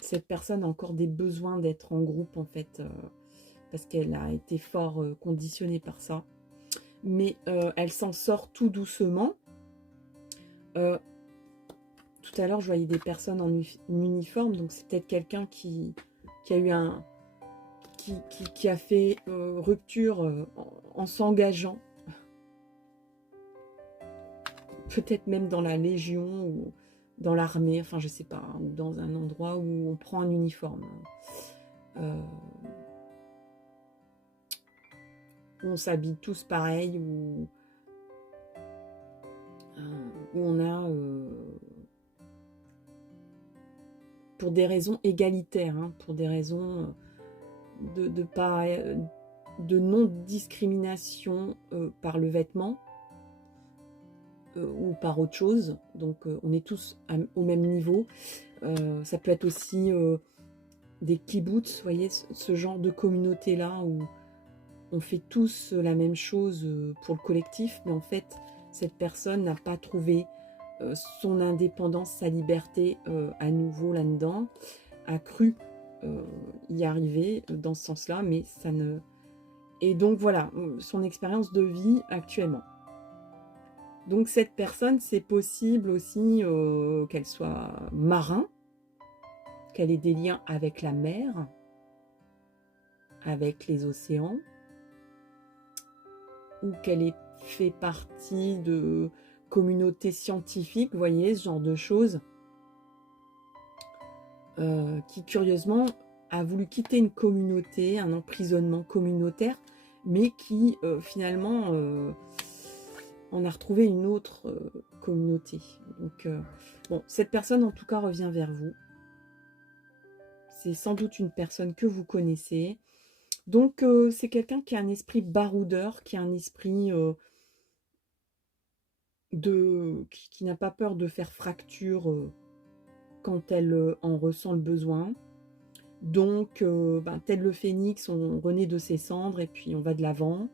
Cette personne a encore des besoins d'être en groupe en fait, parce qu'elle a été fort conditionnée par ça. Mais elle s'en sort tout doucement. Tout à l'heure, je voyais des personnes en uniforme, donc c'est peut-être quelqu'un qui a eu qui a fait rupture en s'engageant, peut-être même dans la Légion ou dans l'armée, enfin je sais pas, ou dans un endroit où on prend un uniforme. On s'habille tous pareil, où on a, pour des raisons égalitaires, hein, pour des raisons de non-discrimination par le vêtement ou par autre chose. Donc on est tous au même niveau. Ça peut être aussi des kibbutz, vous voyez, ce genre de communauté-là où on fait tous la même chose pour le collectif, mais en fait, cette personne n'a pas trouvé son indépendance, sa liberté à nouveau là-dedans, a cru y arriver dans ce sens-là, mais ça ne... Et donc voilà, son expérience de vie actuellement. Donc cette personne, c'est possible aussi qu'elle soit marin, qu'elle ait des liens avec la mer, avec les océans, ou qu'elle ait fait partie de communautés scientifiques, vous voyez, ce genre de choses, qui curieusement a voulu quitter une communauté, un emprisonnement communautaire, mais qui finalement en a retrouvé une autre communauté. Donc bon, cette personne en tout cas revient vers vous. C'est sans doute une personne que vous connaissez. Donc c'est quelqu'un qui a un esprit baroudeur, qui a un esprit qui n'a pas peur de faire fracture quand elle en ressent le besoin. Donc, tel le phénix, on renaît de ses cendres et puis on va de l'avant.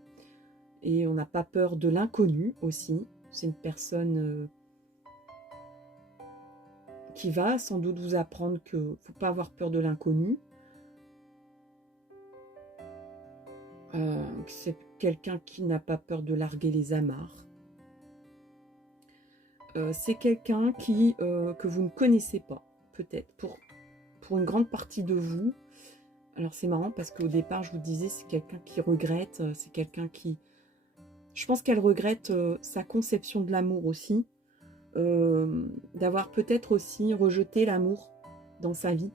Et on n'a pas peur de l'inconnu aussi. C'est une personne qui va sans doute vous apprendre qu'il ne faut pas avoir peur de l'inconnu. C'est quelqu'un qui n'a pas peur de larguer les amarres. C'est quelqu'un que vous ne connaissez pas, peut-être, pour une grande partie de vous. Alors c'est marrant parce qu'au départ, je vous disais, c'est quelqu'un qui regrette, c'est quelqu'un qui... Je pense qu'elle regrette sa conception de l'amour aussi, d'avoir peut-être aussi rejeté l'amour dans sa vie,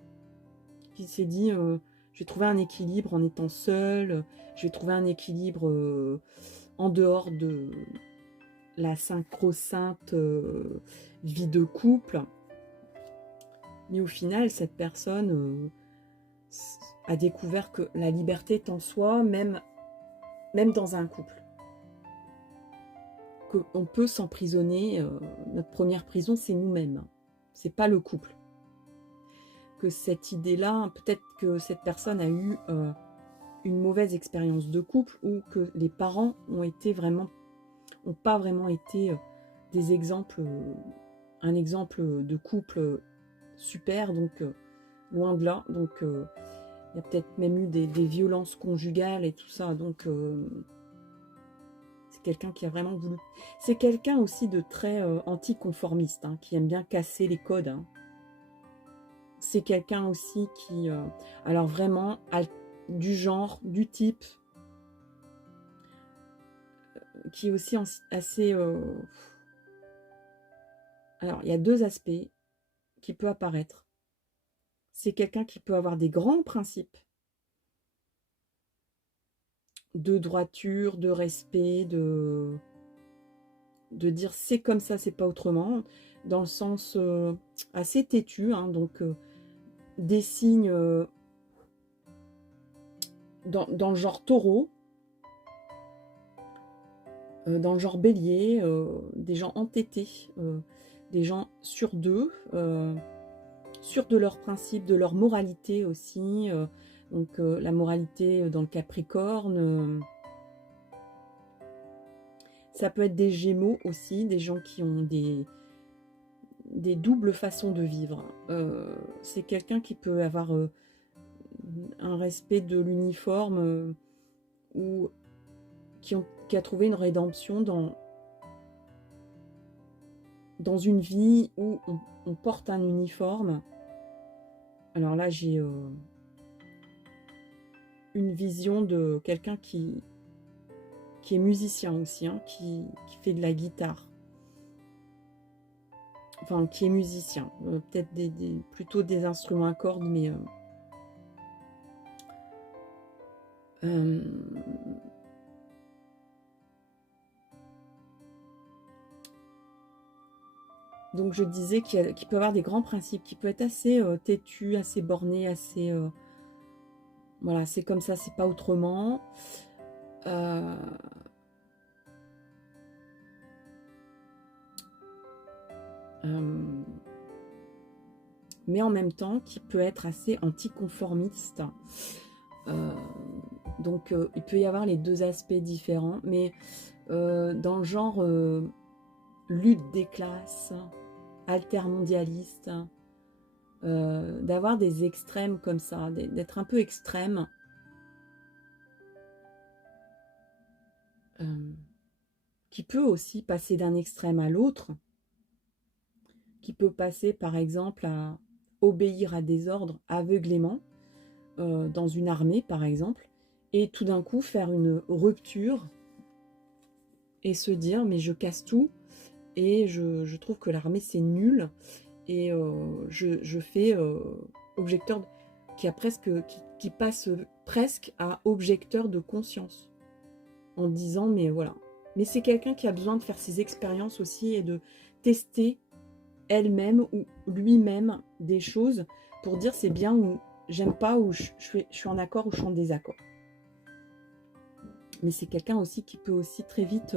qui s'est dit, je vais trouver un équilibre en étant seule, je vais trouver un équilibre en dehors de la sacro-sainte vie de couple. Mais au final, cette personne a découvert que la liberté est en soi, même dans un couple. Qu'on peut s'emprisonner, notre première prison, c'est nous-mêmes. C'est pas le couple. Que cette idée-là, peut-être que cette personne a eu une mauvaise expérience de couple ou que les parents ont pas vraiment été des exemples, un exemple de couple super, donc loin de là. Donc il y a peut-être même eu des violences conjugales et tout ça, donc c'est quelqu'un qui a vraiment voulu. C'est quelqu'un aussi de très anticonformiste, hein, qui aime bien casser les codes. Hein. C'est quelqu'un aussi qui, alors vraiment, du genre, du type, qui est aussi assez... Alors, il y a deux aspects qui peuvent apparaître. C'est quelqu'un qui peut avoir des grands principes de droiture, de respect, de dire c'est comme ça, c'est pas autrement, dans le sens assez têtu, hein, donc des signes dans le genre taureau, dans le genre bélier, des gens entêtés, des gens sûrs d'eux, sûrs de leurs principes, de leur moralité aussi. Donc la moralité dans le Capricorne. Ça peut être des Gémeaux aussi, des gens qui ont des doubles façons de vivre. C'est quelqu'un qui peut avoir un respect de l'uniforme ou qui a trouvé une rédemption dans une vie où on porte un uniforme. Alors là, j'ai une vision de quelqu'un qui est musicien aussi, hein, qui fait de la guitare. Enfin, qui est musicien. Peut-être plutôt des instruments à cordes, mais... donc je disais qu'il peut avoir des grands principes, qui peut être assez têtu, assez borné, assez... voilà, c'est comme ça, c'est pas autrement. Mais en même temps, qui peut être assez anticonformiste. Donc il peut y avoir les deux aspects différents, mais dans le genre lutte des classes, altermondialiste, d'avoir des extrêmes comme ça, d'être un peu extrême, qui peut aussi passer d'un extrême à l'autre, qui peut passer par exemple à obéir à des ordres aveuglément, dans une armée par exemple, et tout d'un coup faire une rupture et se dire mais je casse tout et je trouve que l'armée c'est nul et je fais objecteur qui passe presque à objecteur de conscience en disant mais voilà. Mais c'est quelqu'un qui a besoin de faire ses expériences aussi et de tester elle-même ou lui-même des choses pour dire c'est bien ou j'aime pas ou je suis en accord ou je suis en désaccord. Mais c'est quelqu'un aussi qui peut aussi très vite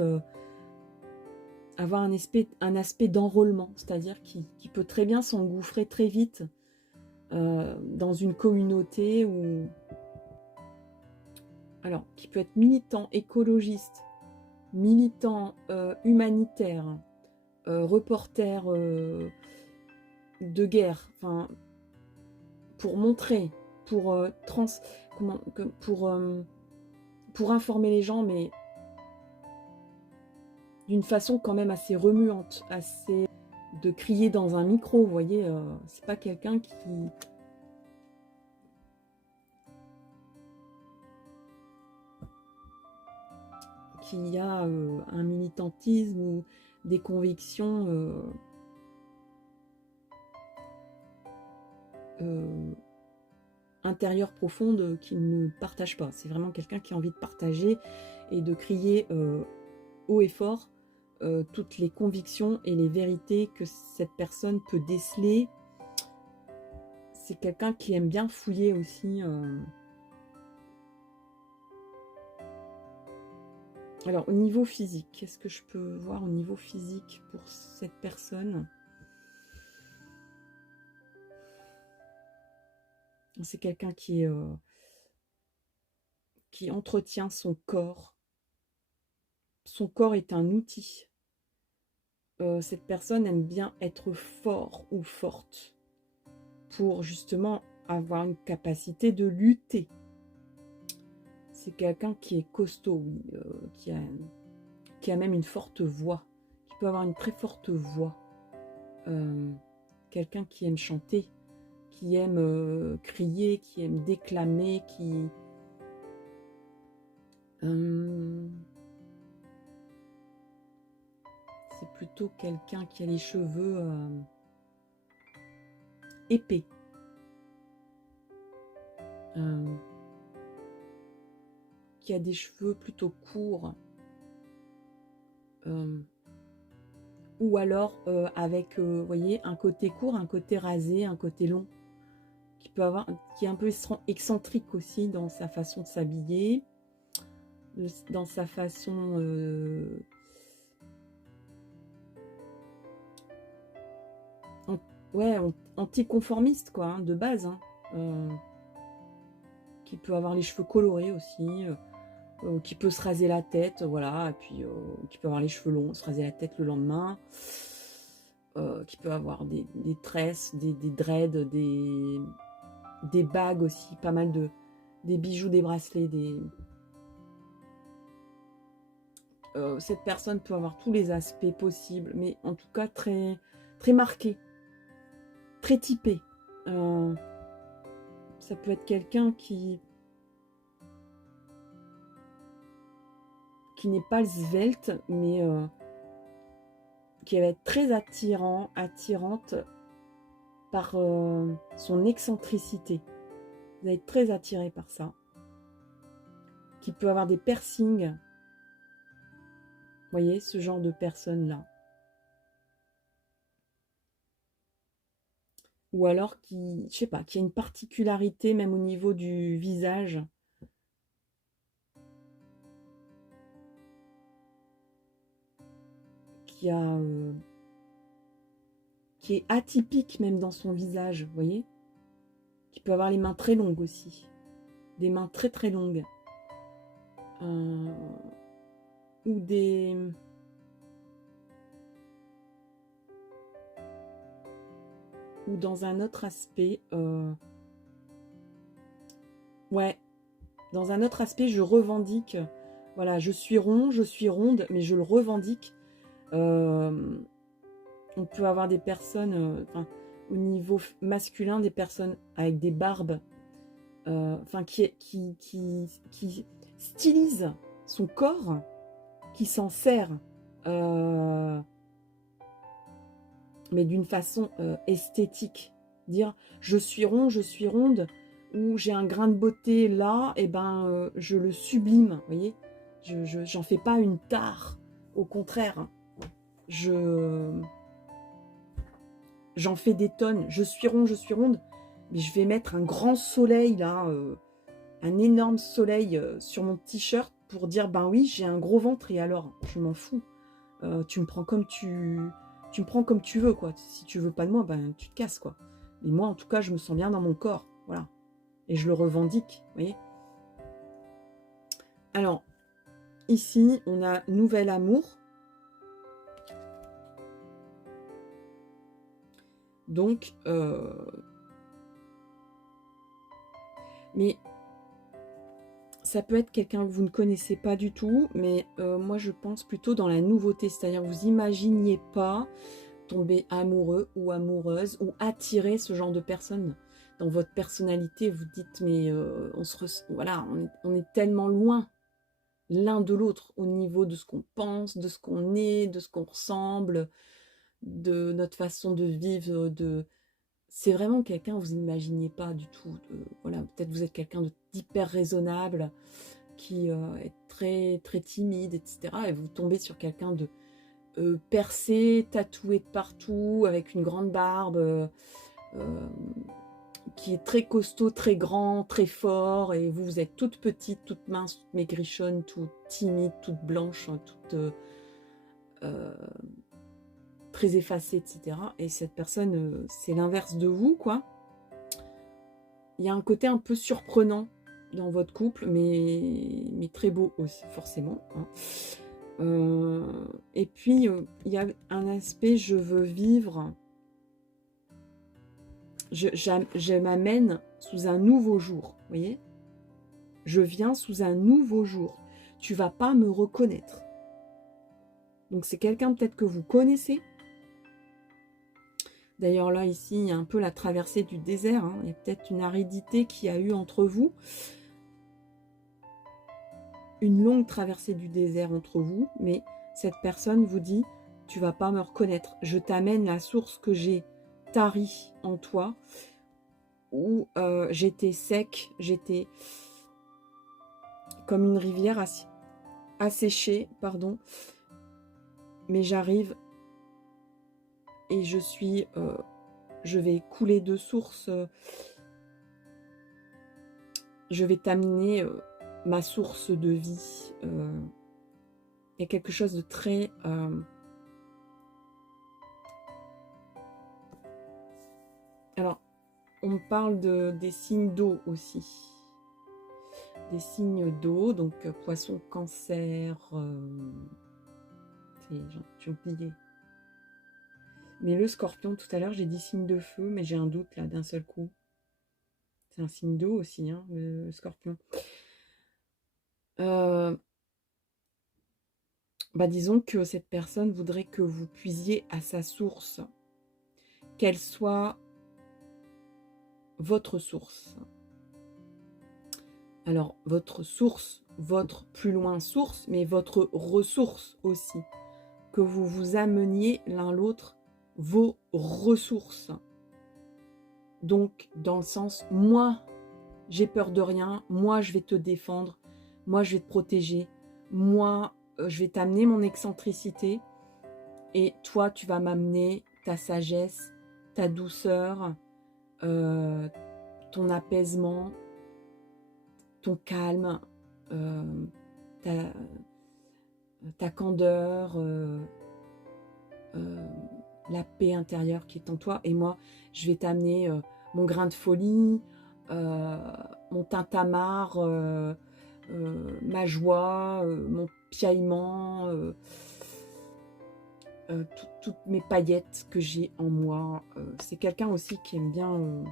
avoir un aspect d'enrôlement, c'est-à-dire qui peut très bien s'engouffrer très vite dans une communauté ou alors qui peut être militant écologiste, militant humanitaire, reporter de guerre, enfin pour montrer, pour pour informer les gens, mais d'une façon quand même assez remuante, assez de crier dans un micro, vous voyez, c'est pas quelqu'un qui a un militantisme ou des convictions intérieures profondes qu'il ne partage pas. C'est vraiment quelqu'un qui a envie de partager et de crier haut et fort toutes les convictions et les vérités que cette personne peut déceler. C'est quelqu'un qui aime bien fouiller aussi. Alors, au niveau physique, qu'est-ce que je peux voir au niveau physique pour cette personne? C'est quelqu'un qui entretient son corps. Son corps est un outil. Cette personne aime bien être fort ou forte pour justement avoir une capacité de lutter. C'est quelqu'un qui est costaud, oui, qui a même une forte voix, qui peut avoir une très forte voix. Quelqu'un qui aime chanter, qui aime crier, qui aime déclamer, qui... c'est plutôt quelqu'un qui a les cheveux épais. Qui a des cheveux plutôt courts. Ou alors avec, vous voyez, un côté court, un côté rasé, un côté long. Qui est un peu excentrique aussi dans sa façon de s'habiller, dans sa façon ouais, anticonformiste, quoi, hein, de base. Hein. Qui peut avoir les cheveux colorés aussi, qui peut se raser la tête, voilà, et puis qui peut avoir les cheveux longs, se raser la tête le lendemain, qui peut avoir des tresses, des dreads, des bagues aussi, pas mal des bijoux, des bracelets, cette personne peut avoir tous les aspects possibles, mais en tout cas très, très marqué, très typé. Ça peut être quelqu'un qui n'est pas svelte, mais qui va être très attirante par son excentricité. Vous allez être très attiré par ça. Qui peut avoir des piercings. Vous voyez, ce genre de personne-là. Ou alors qui, je sais pas, qui a une particularité même au niveau du visage. Qui est atypique même dans son visage, vous voyez. Qui peut avoir les mains très longues aussi. Des mains très très longues. Ou des... Ou dans un autre aspect... Ouais. Dans un autre aspect, je revendique... Voilà, je suis rond, je suis ronde, mais je le revendique. On peut avoir des personnes... au niveau masculin, des personnes avec des barbes... qui stylise son corps, qui s'en sert, mais d'une façon esthétique. Dire je suis rond, je suis ronde, ou j'ai un grain de beauté là, et ben je le sublime, vous voyez. J'en fais pas une tare, au contraire, j'en fais des tonnes. Je suis rond, je suis ronde, mais je vais mettre un grand soleil là. Un énorme soleil sur mon t-shirt pour dire ben oui, j'ai un gros ventre et alors, je m'en fous. Tu me prends comme tu me prends comme tu veux, quoi. Si tu veux pas de moi, ben tu te casses, quoi. Mais moi, en tout cas, je me sens bien dans mon corps, voilà. Et je le revendique, vous voyez. Alors, ici, on a nouvel amour. Donc, mais ça peut être quelqu'un que vous ne connaissez pas du tout, mais moi je pense plutôt dans la nouveauté, c'est-à-dire vous imaginiez pas tomber amoureux ou amoureuse ou attirer ce genre de personne dans votre personnalité. Vous dites mais voilà, on est tellement loin l'un de l'autre au niveau de ce qu'on pense, de ce qu'on est, de ce qu'on ressemble, de notre façon de vivre, c'est vraiment quelqu'un que vous n'imaginiez pas du tout. Voilà, peut-être vous êtes quelqu'un d'hyper raisonnable, qui est très, très timide, etc. Et vous tombez sur quelqu'un de percé, tatoué de partout, avec une grande barbe, qui est très costaud, très grand, très fort. Et vous êtes toute petite, toute mince, toute maigrichonne, toute timide, toute blanche, hein, toute... très effacée, etc. Et cette personne, c'est l'inverse de vous, quoi. Il y a un côté un peu surprenant dans votre couple, mais très beau aussi, forcément. Hein. Et puis, il y a un aspect, je veux vivre... Je m'amène sous un nouveau jour, vous voyez. Je viens sous un nouveau jour. Tu vas pas me reconnaître. Donc, c'est quelqu'un peut-être que vous connaissez. D'ailleurs, là, ici, il y a un peu la traversée du désert. Hein. Il y a peut-être une aridité qu'il y a eu entre vous. Une longue traversée du désert entre vous. Mais cette personne vous dit, tu vas pas me reconnaître. Je t'amène la source que j'ai tarie en toi. Où j'étais sec, j'étais comme une rivière asséchée, pardon. Mais j'arrive et je vais couler de source. Je vais t'amener ma source de vie. Il y a quelque chose de très... on me parle des signes d'eau aussi. Des signes d'eau, donc poisson, cancer, j'ai oublié. Mais le scorpion, tout à l'heure, j'ai dit signe de feu, mais j'ai un doute là d'un seul coup. C'est un signe d'eau aussi, hein, le scorpion. Disons que cette personne voudrait que vous puisiez à sa source, qu'elle soit votre source. Alors, votre source, votre plus loin source, mais votre ressource aussi. Que vous vous ameniez l'un l'autre vos ressources. Donc, dans le sens, moi, j'ai peur de rien, moi, je vais te défendre, moi, je vais te protéger, moi, je vais t'amener mon excentricité, et toi, tu vas m'amener ta sagesse, ta douceur, ton apaisement, ton calme, ta candeur, la paix intérieure qui est en toi. Et moi, je vais t'amener mon grain de folie, mon tintamarre, ma joie, mon piaillement, toutes mes paillettes que j'ai en moi. C'est quelqu'un aussi qui aime bien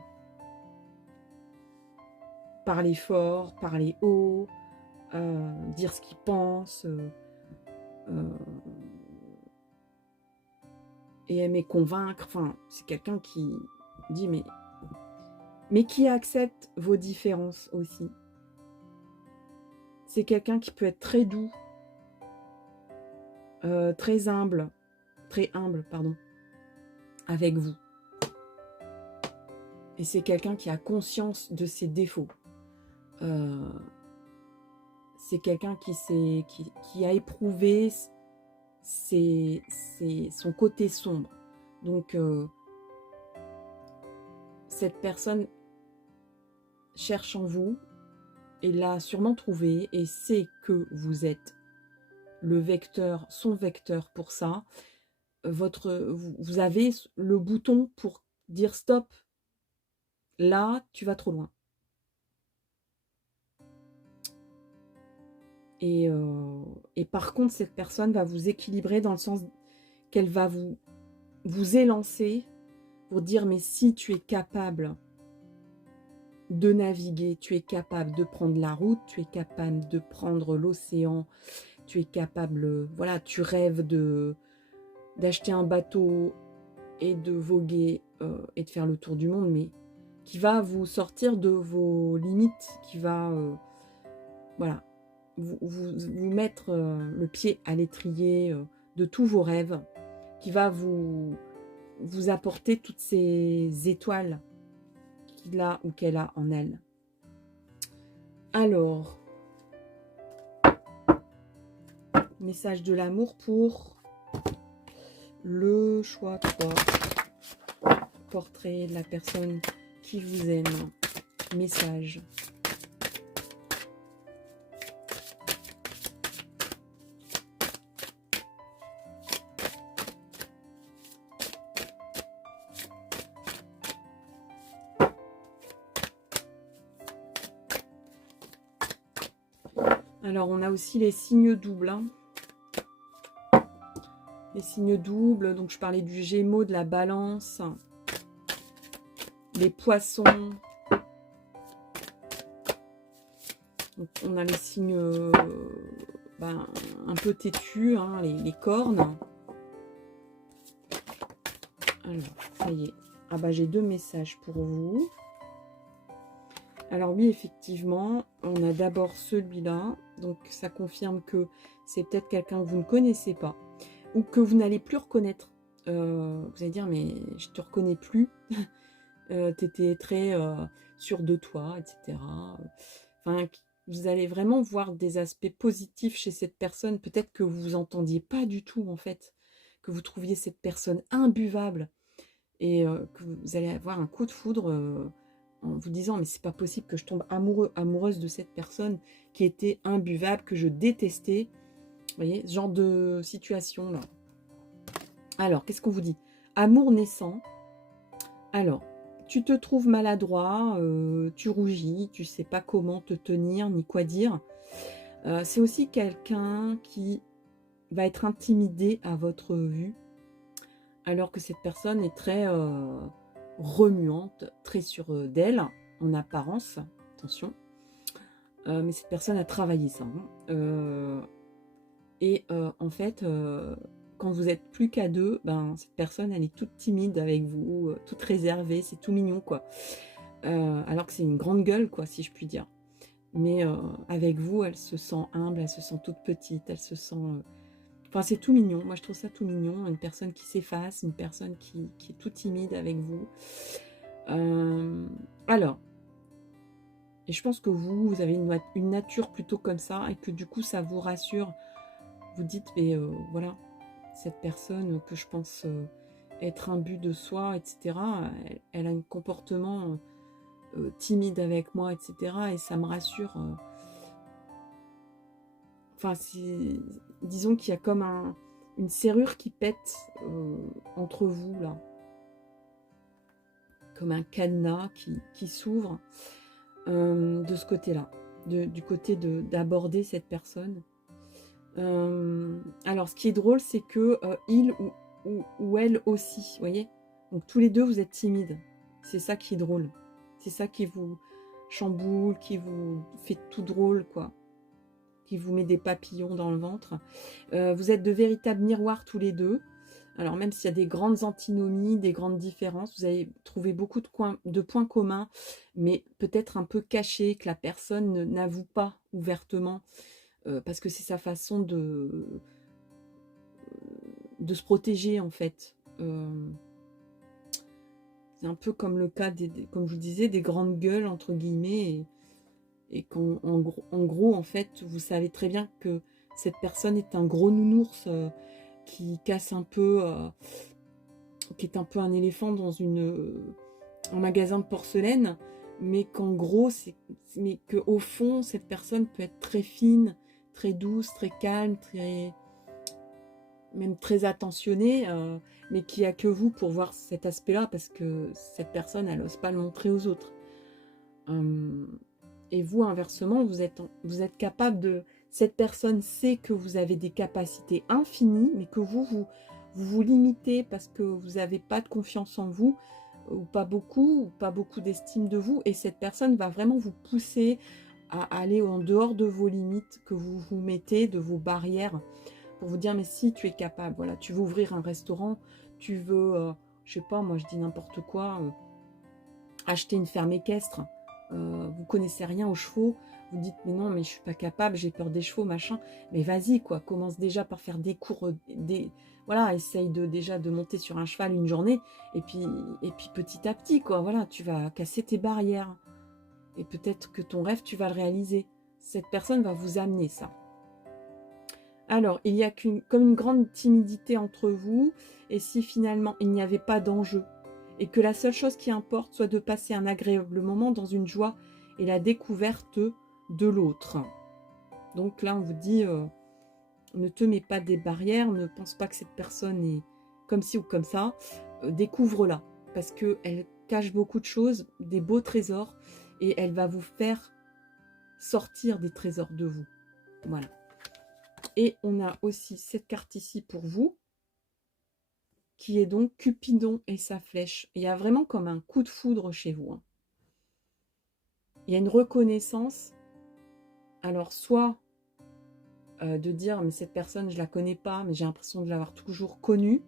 parler fort, parler haut, dire ce qu'il pense, et aimer convaincre. Enfin, c'est quelqu'un qui dit mais qui accepte vos différences aussi. C'est quelqu'un qui peut être très doux, très humble, pardon, avec vous. Et c'est quelqu'un qui a conscience de ses défauts. C'est quelqu'un qui a éprouvé son côté sombre. Donc, cette personne cherche en vous et l'a sûrement trouvé et sait que vous êtes le vecteur, son vecteur pour ça. Vous avez le bouton pour dire stop. Là, tu vas trop loin. Et par contre, cette personne va vous équilibrer dans le sens qu'elle va vous élancer pour dire mais si tu es capable de naviguer, tu es capable de prendre la route, tu es capable de prendre l'océan, tu es capable, voilà, tu rêves d'acheter un bateau et de voguer et de faire le tour du monde, mais qui va vous sortir de vos limites, qui va, voilà, vous mettre le pied à l'étrier de tous vos rêves, qui va vous apporter toutes ces étoiles qu'il a ou qu'elle a en elle. Alors, message de l'amour pour le choix 3. Portrait de la personne qui vous aime. Message. Alors, on a aussi les signes doubles. Hein. Les signes doubles, donc je parlais du Gémeaux, de la Balance, les Poissons. Donc, on a les signes un peu têtus, hein, les cornes. Alors, ça y est. Ah bah, j'ai 2 messages pour vous. Alors oui, effectivement, on a d'abord celui-là. Donc, ça confirme que c'est peut-être quelqu'un que vous ne connaissez pas ou que vous n'allez plus reconnaître. Vous allez dire, mais je ne te reconnais plus. Tu étais très sûr de toi, etc. Enfin, vous allez vraiment voir des aspects positifs chez cette personne. Peut-être que vous vous entendiez pas du tout, en fait. Que vous trouviez cette personne imbuvable. Et que vous allez avoir un coup de foudre en vous disant mais c'est pas possible que je tombe amoureuse de cette personne qui était imbuvable, que je détestais. Vous voyez, ce genre de situation là. Alors, qu'est-ce qu'on vous dit? Amour naissant. Alors, Tu te trouves maladroit, tu rougis, tu sais pas comment te tenir ni quoi dire. C'est aussi quelqu'un qui va être intimidé à votre vue, alors que cette personne est très remuante, très sûre d'elle, en apparence, attention. Mais cette personne a travaillé ça. En fait, quand vous êtes plus qu'à deux, ben, cette personne, elle est toute timide avec vous, toute réservée, c'est tout mignon, quoi. Alors que c'est une grande gueule, quoi, si je puis dire. Mais avec vous, elle se sent humble, elle se sent toute petite, elle se sent... Enfin, c'est tout mignon. Moi, je trouve ça tout mignon. Une personne qui s'efface, une personne qui est tout timide avec vous. Alors, et je pense que vous avez une nature plutôt comme ça, et que du coup, ça vous rassure. Vous dites, mais voilà, cette personne que je pense être imbu de soi, etc., elle a un comportement timide avec moi, etc., et ça me rassure. Enfin, disons qu'il y a comme une serrure qui pète entre vous, là. Comme un cadenas qui s'ouvre de ce côté-là, du côté d'aborder cette personne. Alors, ce qui est drôle, c'est que il ou elle aussi, vous voyez. Donc, tous les deux, vous êtes timides. C'est ça qui est drôle. C'est ça qui vous chamboule, qui vous fait tout drôle, quoi. Qui vous met des papillons dans le ventre. Vous êtes de véritables miroirs tous les deux. Alors, même s'il y a des grandes antinomies, des grandes différences, vous allez trouver beaucoup de points communs, mais peut-être un peu cachés, que la personne n'avoue pas ouvertement, parce que c'est sa façon de se protéger, en fait. C'est un peu comme le cas, comme je vous disais, des grandes gueules, entre guillemets, et qu'en gros, en fait, vous savez très bien que cette personne est un gros nounours qui casse un peu, qui est un peu un éléphant dans un magasin de porcelaine, mais qu'en gros, mais qu'au fond, cette personne peut être très fine, très douce, très calme, même très attentionnée, mais qui a que vous pour voir cet aspect-là, parce que cette personne, elle n'ose pas le montrer aux autres. Et vous, inversement, vous êtes capable de... Cette personne sait que vous avez des capacités infinies, mais que vous limitez parce que vous n'avez pas de confiance en vous, ou pas beaucoup d'estime de vous, et cette personne va vraiment vous pousser à aller en dehors de vos limites que vous vous mettez, de vos barrières, pour vous dire, mais si tu es capable, voilà, tu veux ouvrir un restaurant, tu veux, je sais pas, moi je dis n'importe quoi, acheter une ferme équestre, vous connaissez rien aux chevaux, vous dites mais non, mais je suis pas capable, j'ai peur des chevaux, machin, mais vas-y quoi, commence déjà par faire des cours, voilà, essaye déjà de monter sur un cheval une journée, et puis petit à petit quoi, voilà, tu vas casser tes barrières, et peut-être que ton rêve tu vas le réaliser. Cette personne va vous amener ça. Alors, il y a comme une grande timidité entre vous, et si finalement il n'y avait pas d'enjeu, et que la seule chose qui importe soit de passer un agréable moment dans une joie et la découverte de l'autre. Donc là, on vous dit, ne te mets pas des barrières, ne pense pas que cette personne est comme ci ou comme ça, découvre-la, parce qu'elle cache beaucoup de choses, des beaux trésors, et elle va vous faire sortir des trésors de vous. Voilà. Et on a aussi cette carte ici pour vous, qui est donc Cupidon et sa flèche. Il y a vraiment comme un coup de foudre chez vous. Il y a une reconnaissance. Alors, soit de dire, mais cette personne, je ne la connais pas, mais j'ai l'impression de l'avoir toujours connue.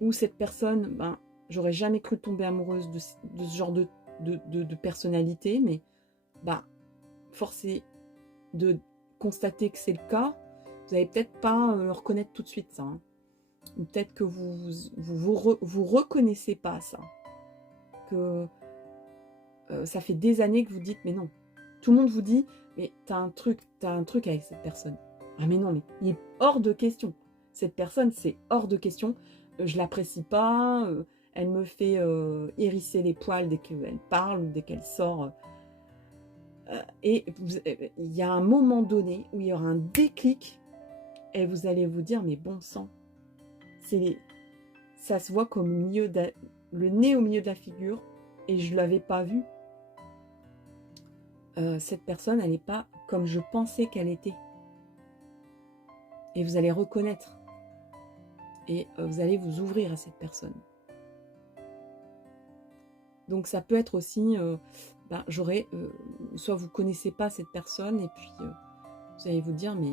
Ou cette personne, ben, j'aurais jamais cru tomber amoureuse de ce genre de personnalité, mais bah, force est de constater que c'est le cas. Vous n'allez peut-être pas le reconnaître tout de suite, ça. Hein. Ou peut-être que vous reconnaissez pas ça. Que ça fait des années que vous dites, mais non. Tout le monde vous dit, mais t'as un truc avec cette personne. Ah mais non, mais il est hors de question. Cette personne, c'est hors de question. Je l'apprécie pas. Elle me fait hérisser les poils dès qu'elle parle ou dès qu'elle sort. Et il y a un moment donné où il y aura un déclic et vous allez vous dire, mais bon sang, c'est ça se voit comme le nez au milieu de la figure et je ne l'avais pas vu. Cette personne, elle n'est pas comme je pensais qu'elle était. Et vous allez reconnaître. Et vous allez vous ouvrir à cette personne. Donc ça peut être aussi, soit vous ne connaissez pas cette personne et puis vous allez vous dire, mais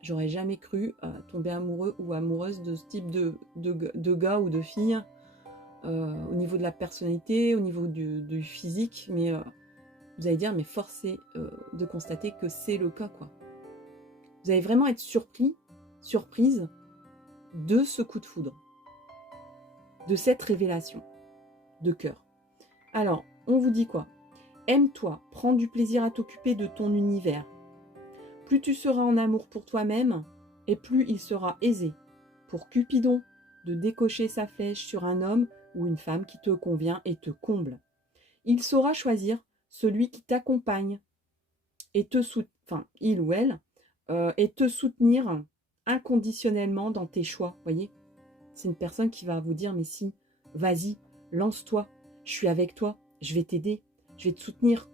j'aurais jamais cru tomber amoureux ou amoureuse de ce type de gars ou de fille, au niveau de la personnalité, au niveau du physique, mais vous allez dire, mais force est de constater que c'est le cas, quoi. Vous allez vraiment être surprise de ce coup de foudre, de cette révélation de cœur. Alors, on vous dit quoi? Aime-toi, prends du plaisir à t'occuper de ton univers. Plus tu seras en amour pour toi-même, et plus il sera aisé pour Cupidon de décocher sa flèche sur un homme ou une femme qui te convient et te comble. Il saura choisir celui qui t'accompagne et il ou elle, et te soutenir inconditionnellement dans tes choix. Voyez, c'est une personne qui va vous dire, mais si, vas-y, lance-toi, je suis avec toi, je vais t'aider, je vais te soutenir,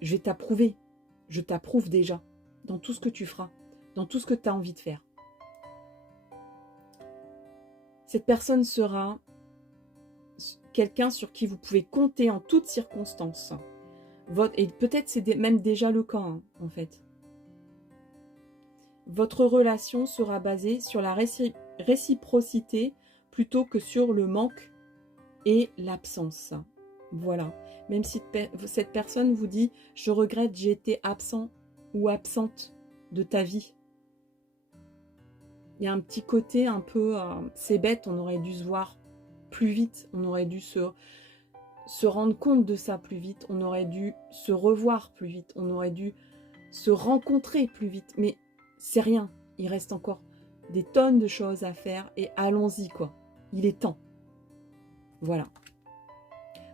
je vais t'approuver, je t'approuve déjà dans tout ce que tu feras, dans tout ce que tu as envie de faire. Cette personne sera quelqu'un sur qui vous pouvez compter en toutes circonstances. Et peut-être c'est même déjà le cas, hein, en fait. Votre relation sera basée sur la réciprocité plutôt que sur le manque et l'absence. Voilà. Même si cette personne vous dit « Je regrette, j'ai été absent ou absente de ta vie ». Il y a un petit côté un peu... c'est bête, on aurait dû se voir plus vite, on aurait dû se rendre compte de ça plus vite, on aurait dû se revoir plus vite, on aurait dû se rencontrer plus vite. Mais c'est rien, il reste encore des tonnes de choses à faire et allons-y, quoi. Il est temps. Voilà.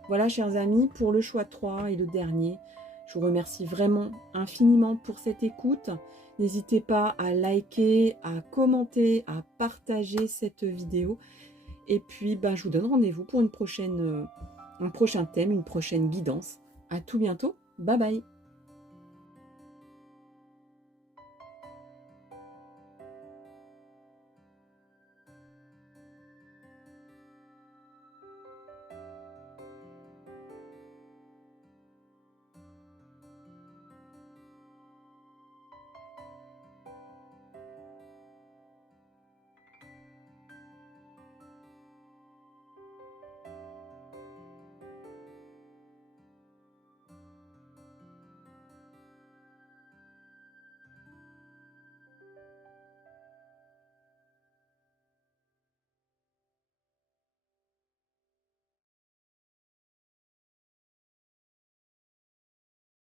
Voilà, chers amis, pour le choix 3 et le dernier. Je vous remercie vraiment infiniment pour cette écoute. N'hésitez pas à liker, à commenter, à partager cette vidéo. Et puis, je vous donne rendez-vous pour un prochain thème, une prochaine guidance. À tout bientôt. Bye bye.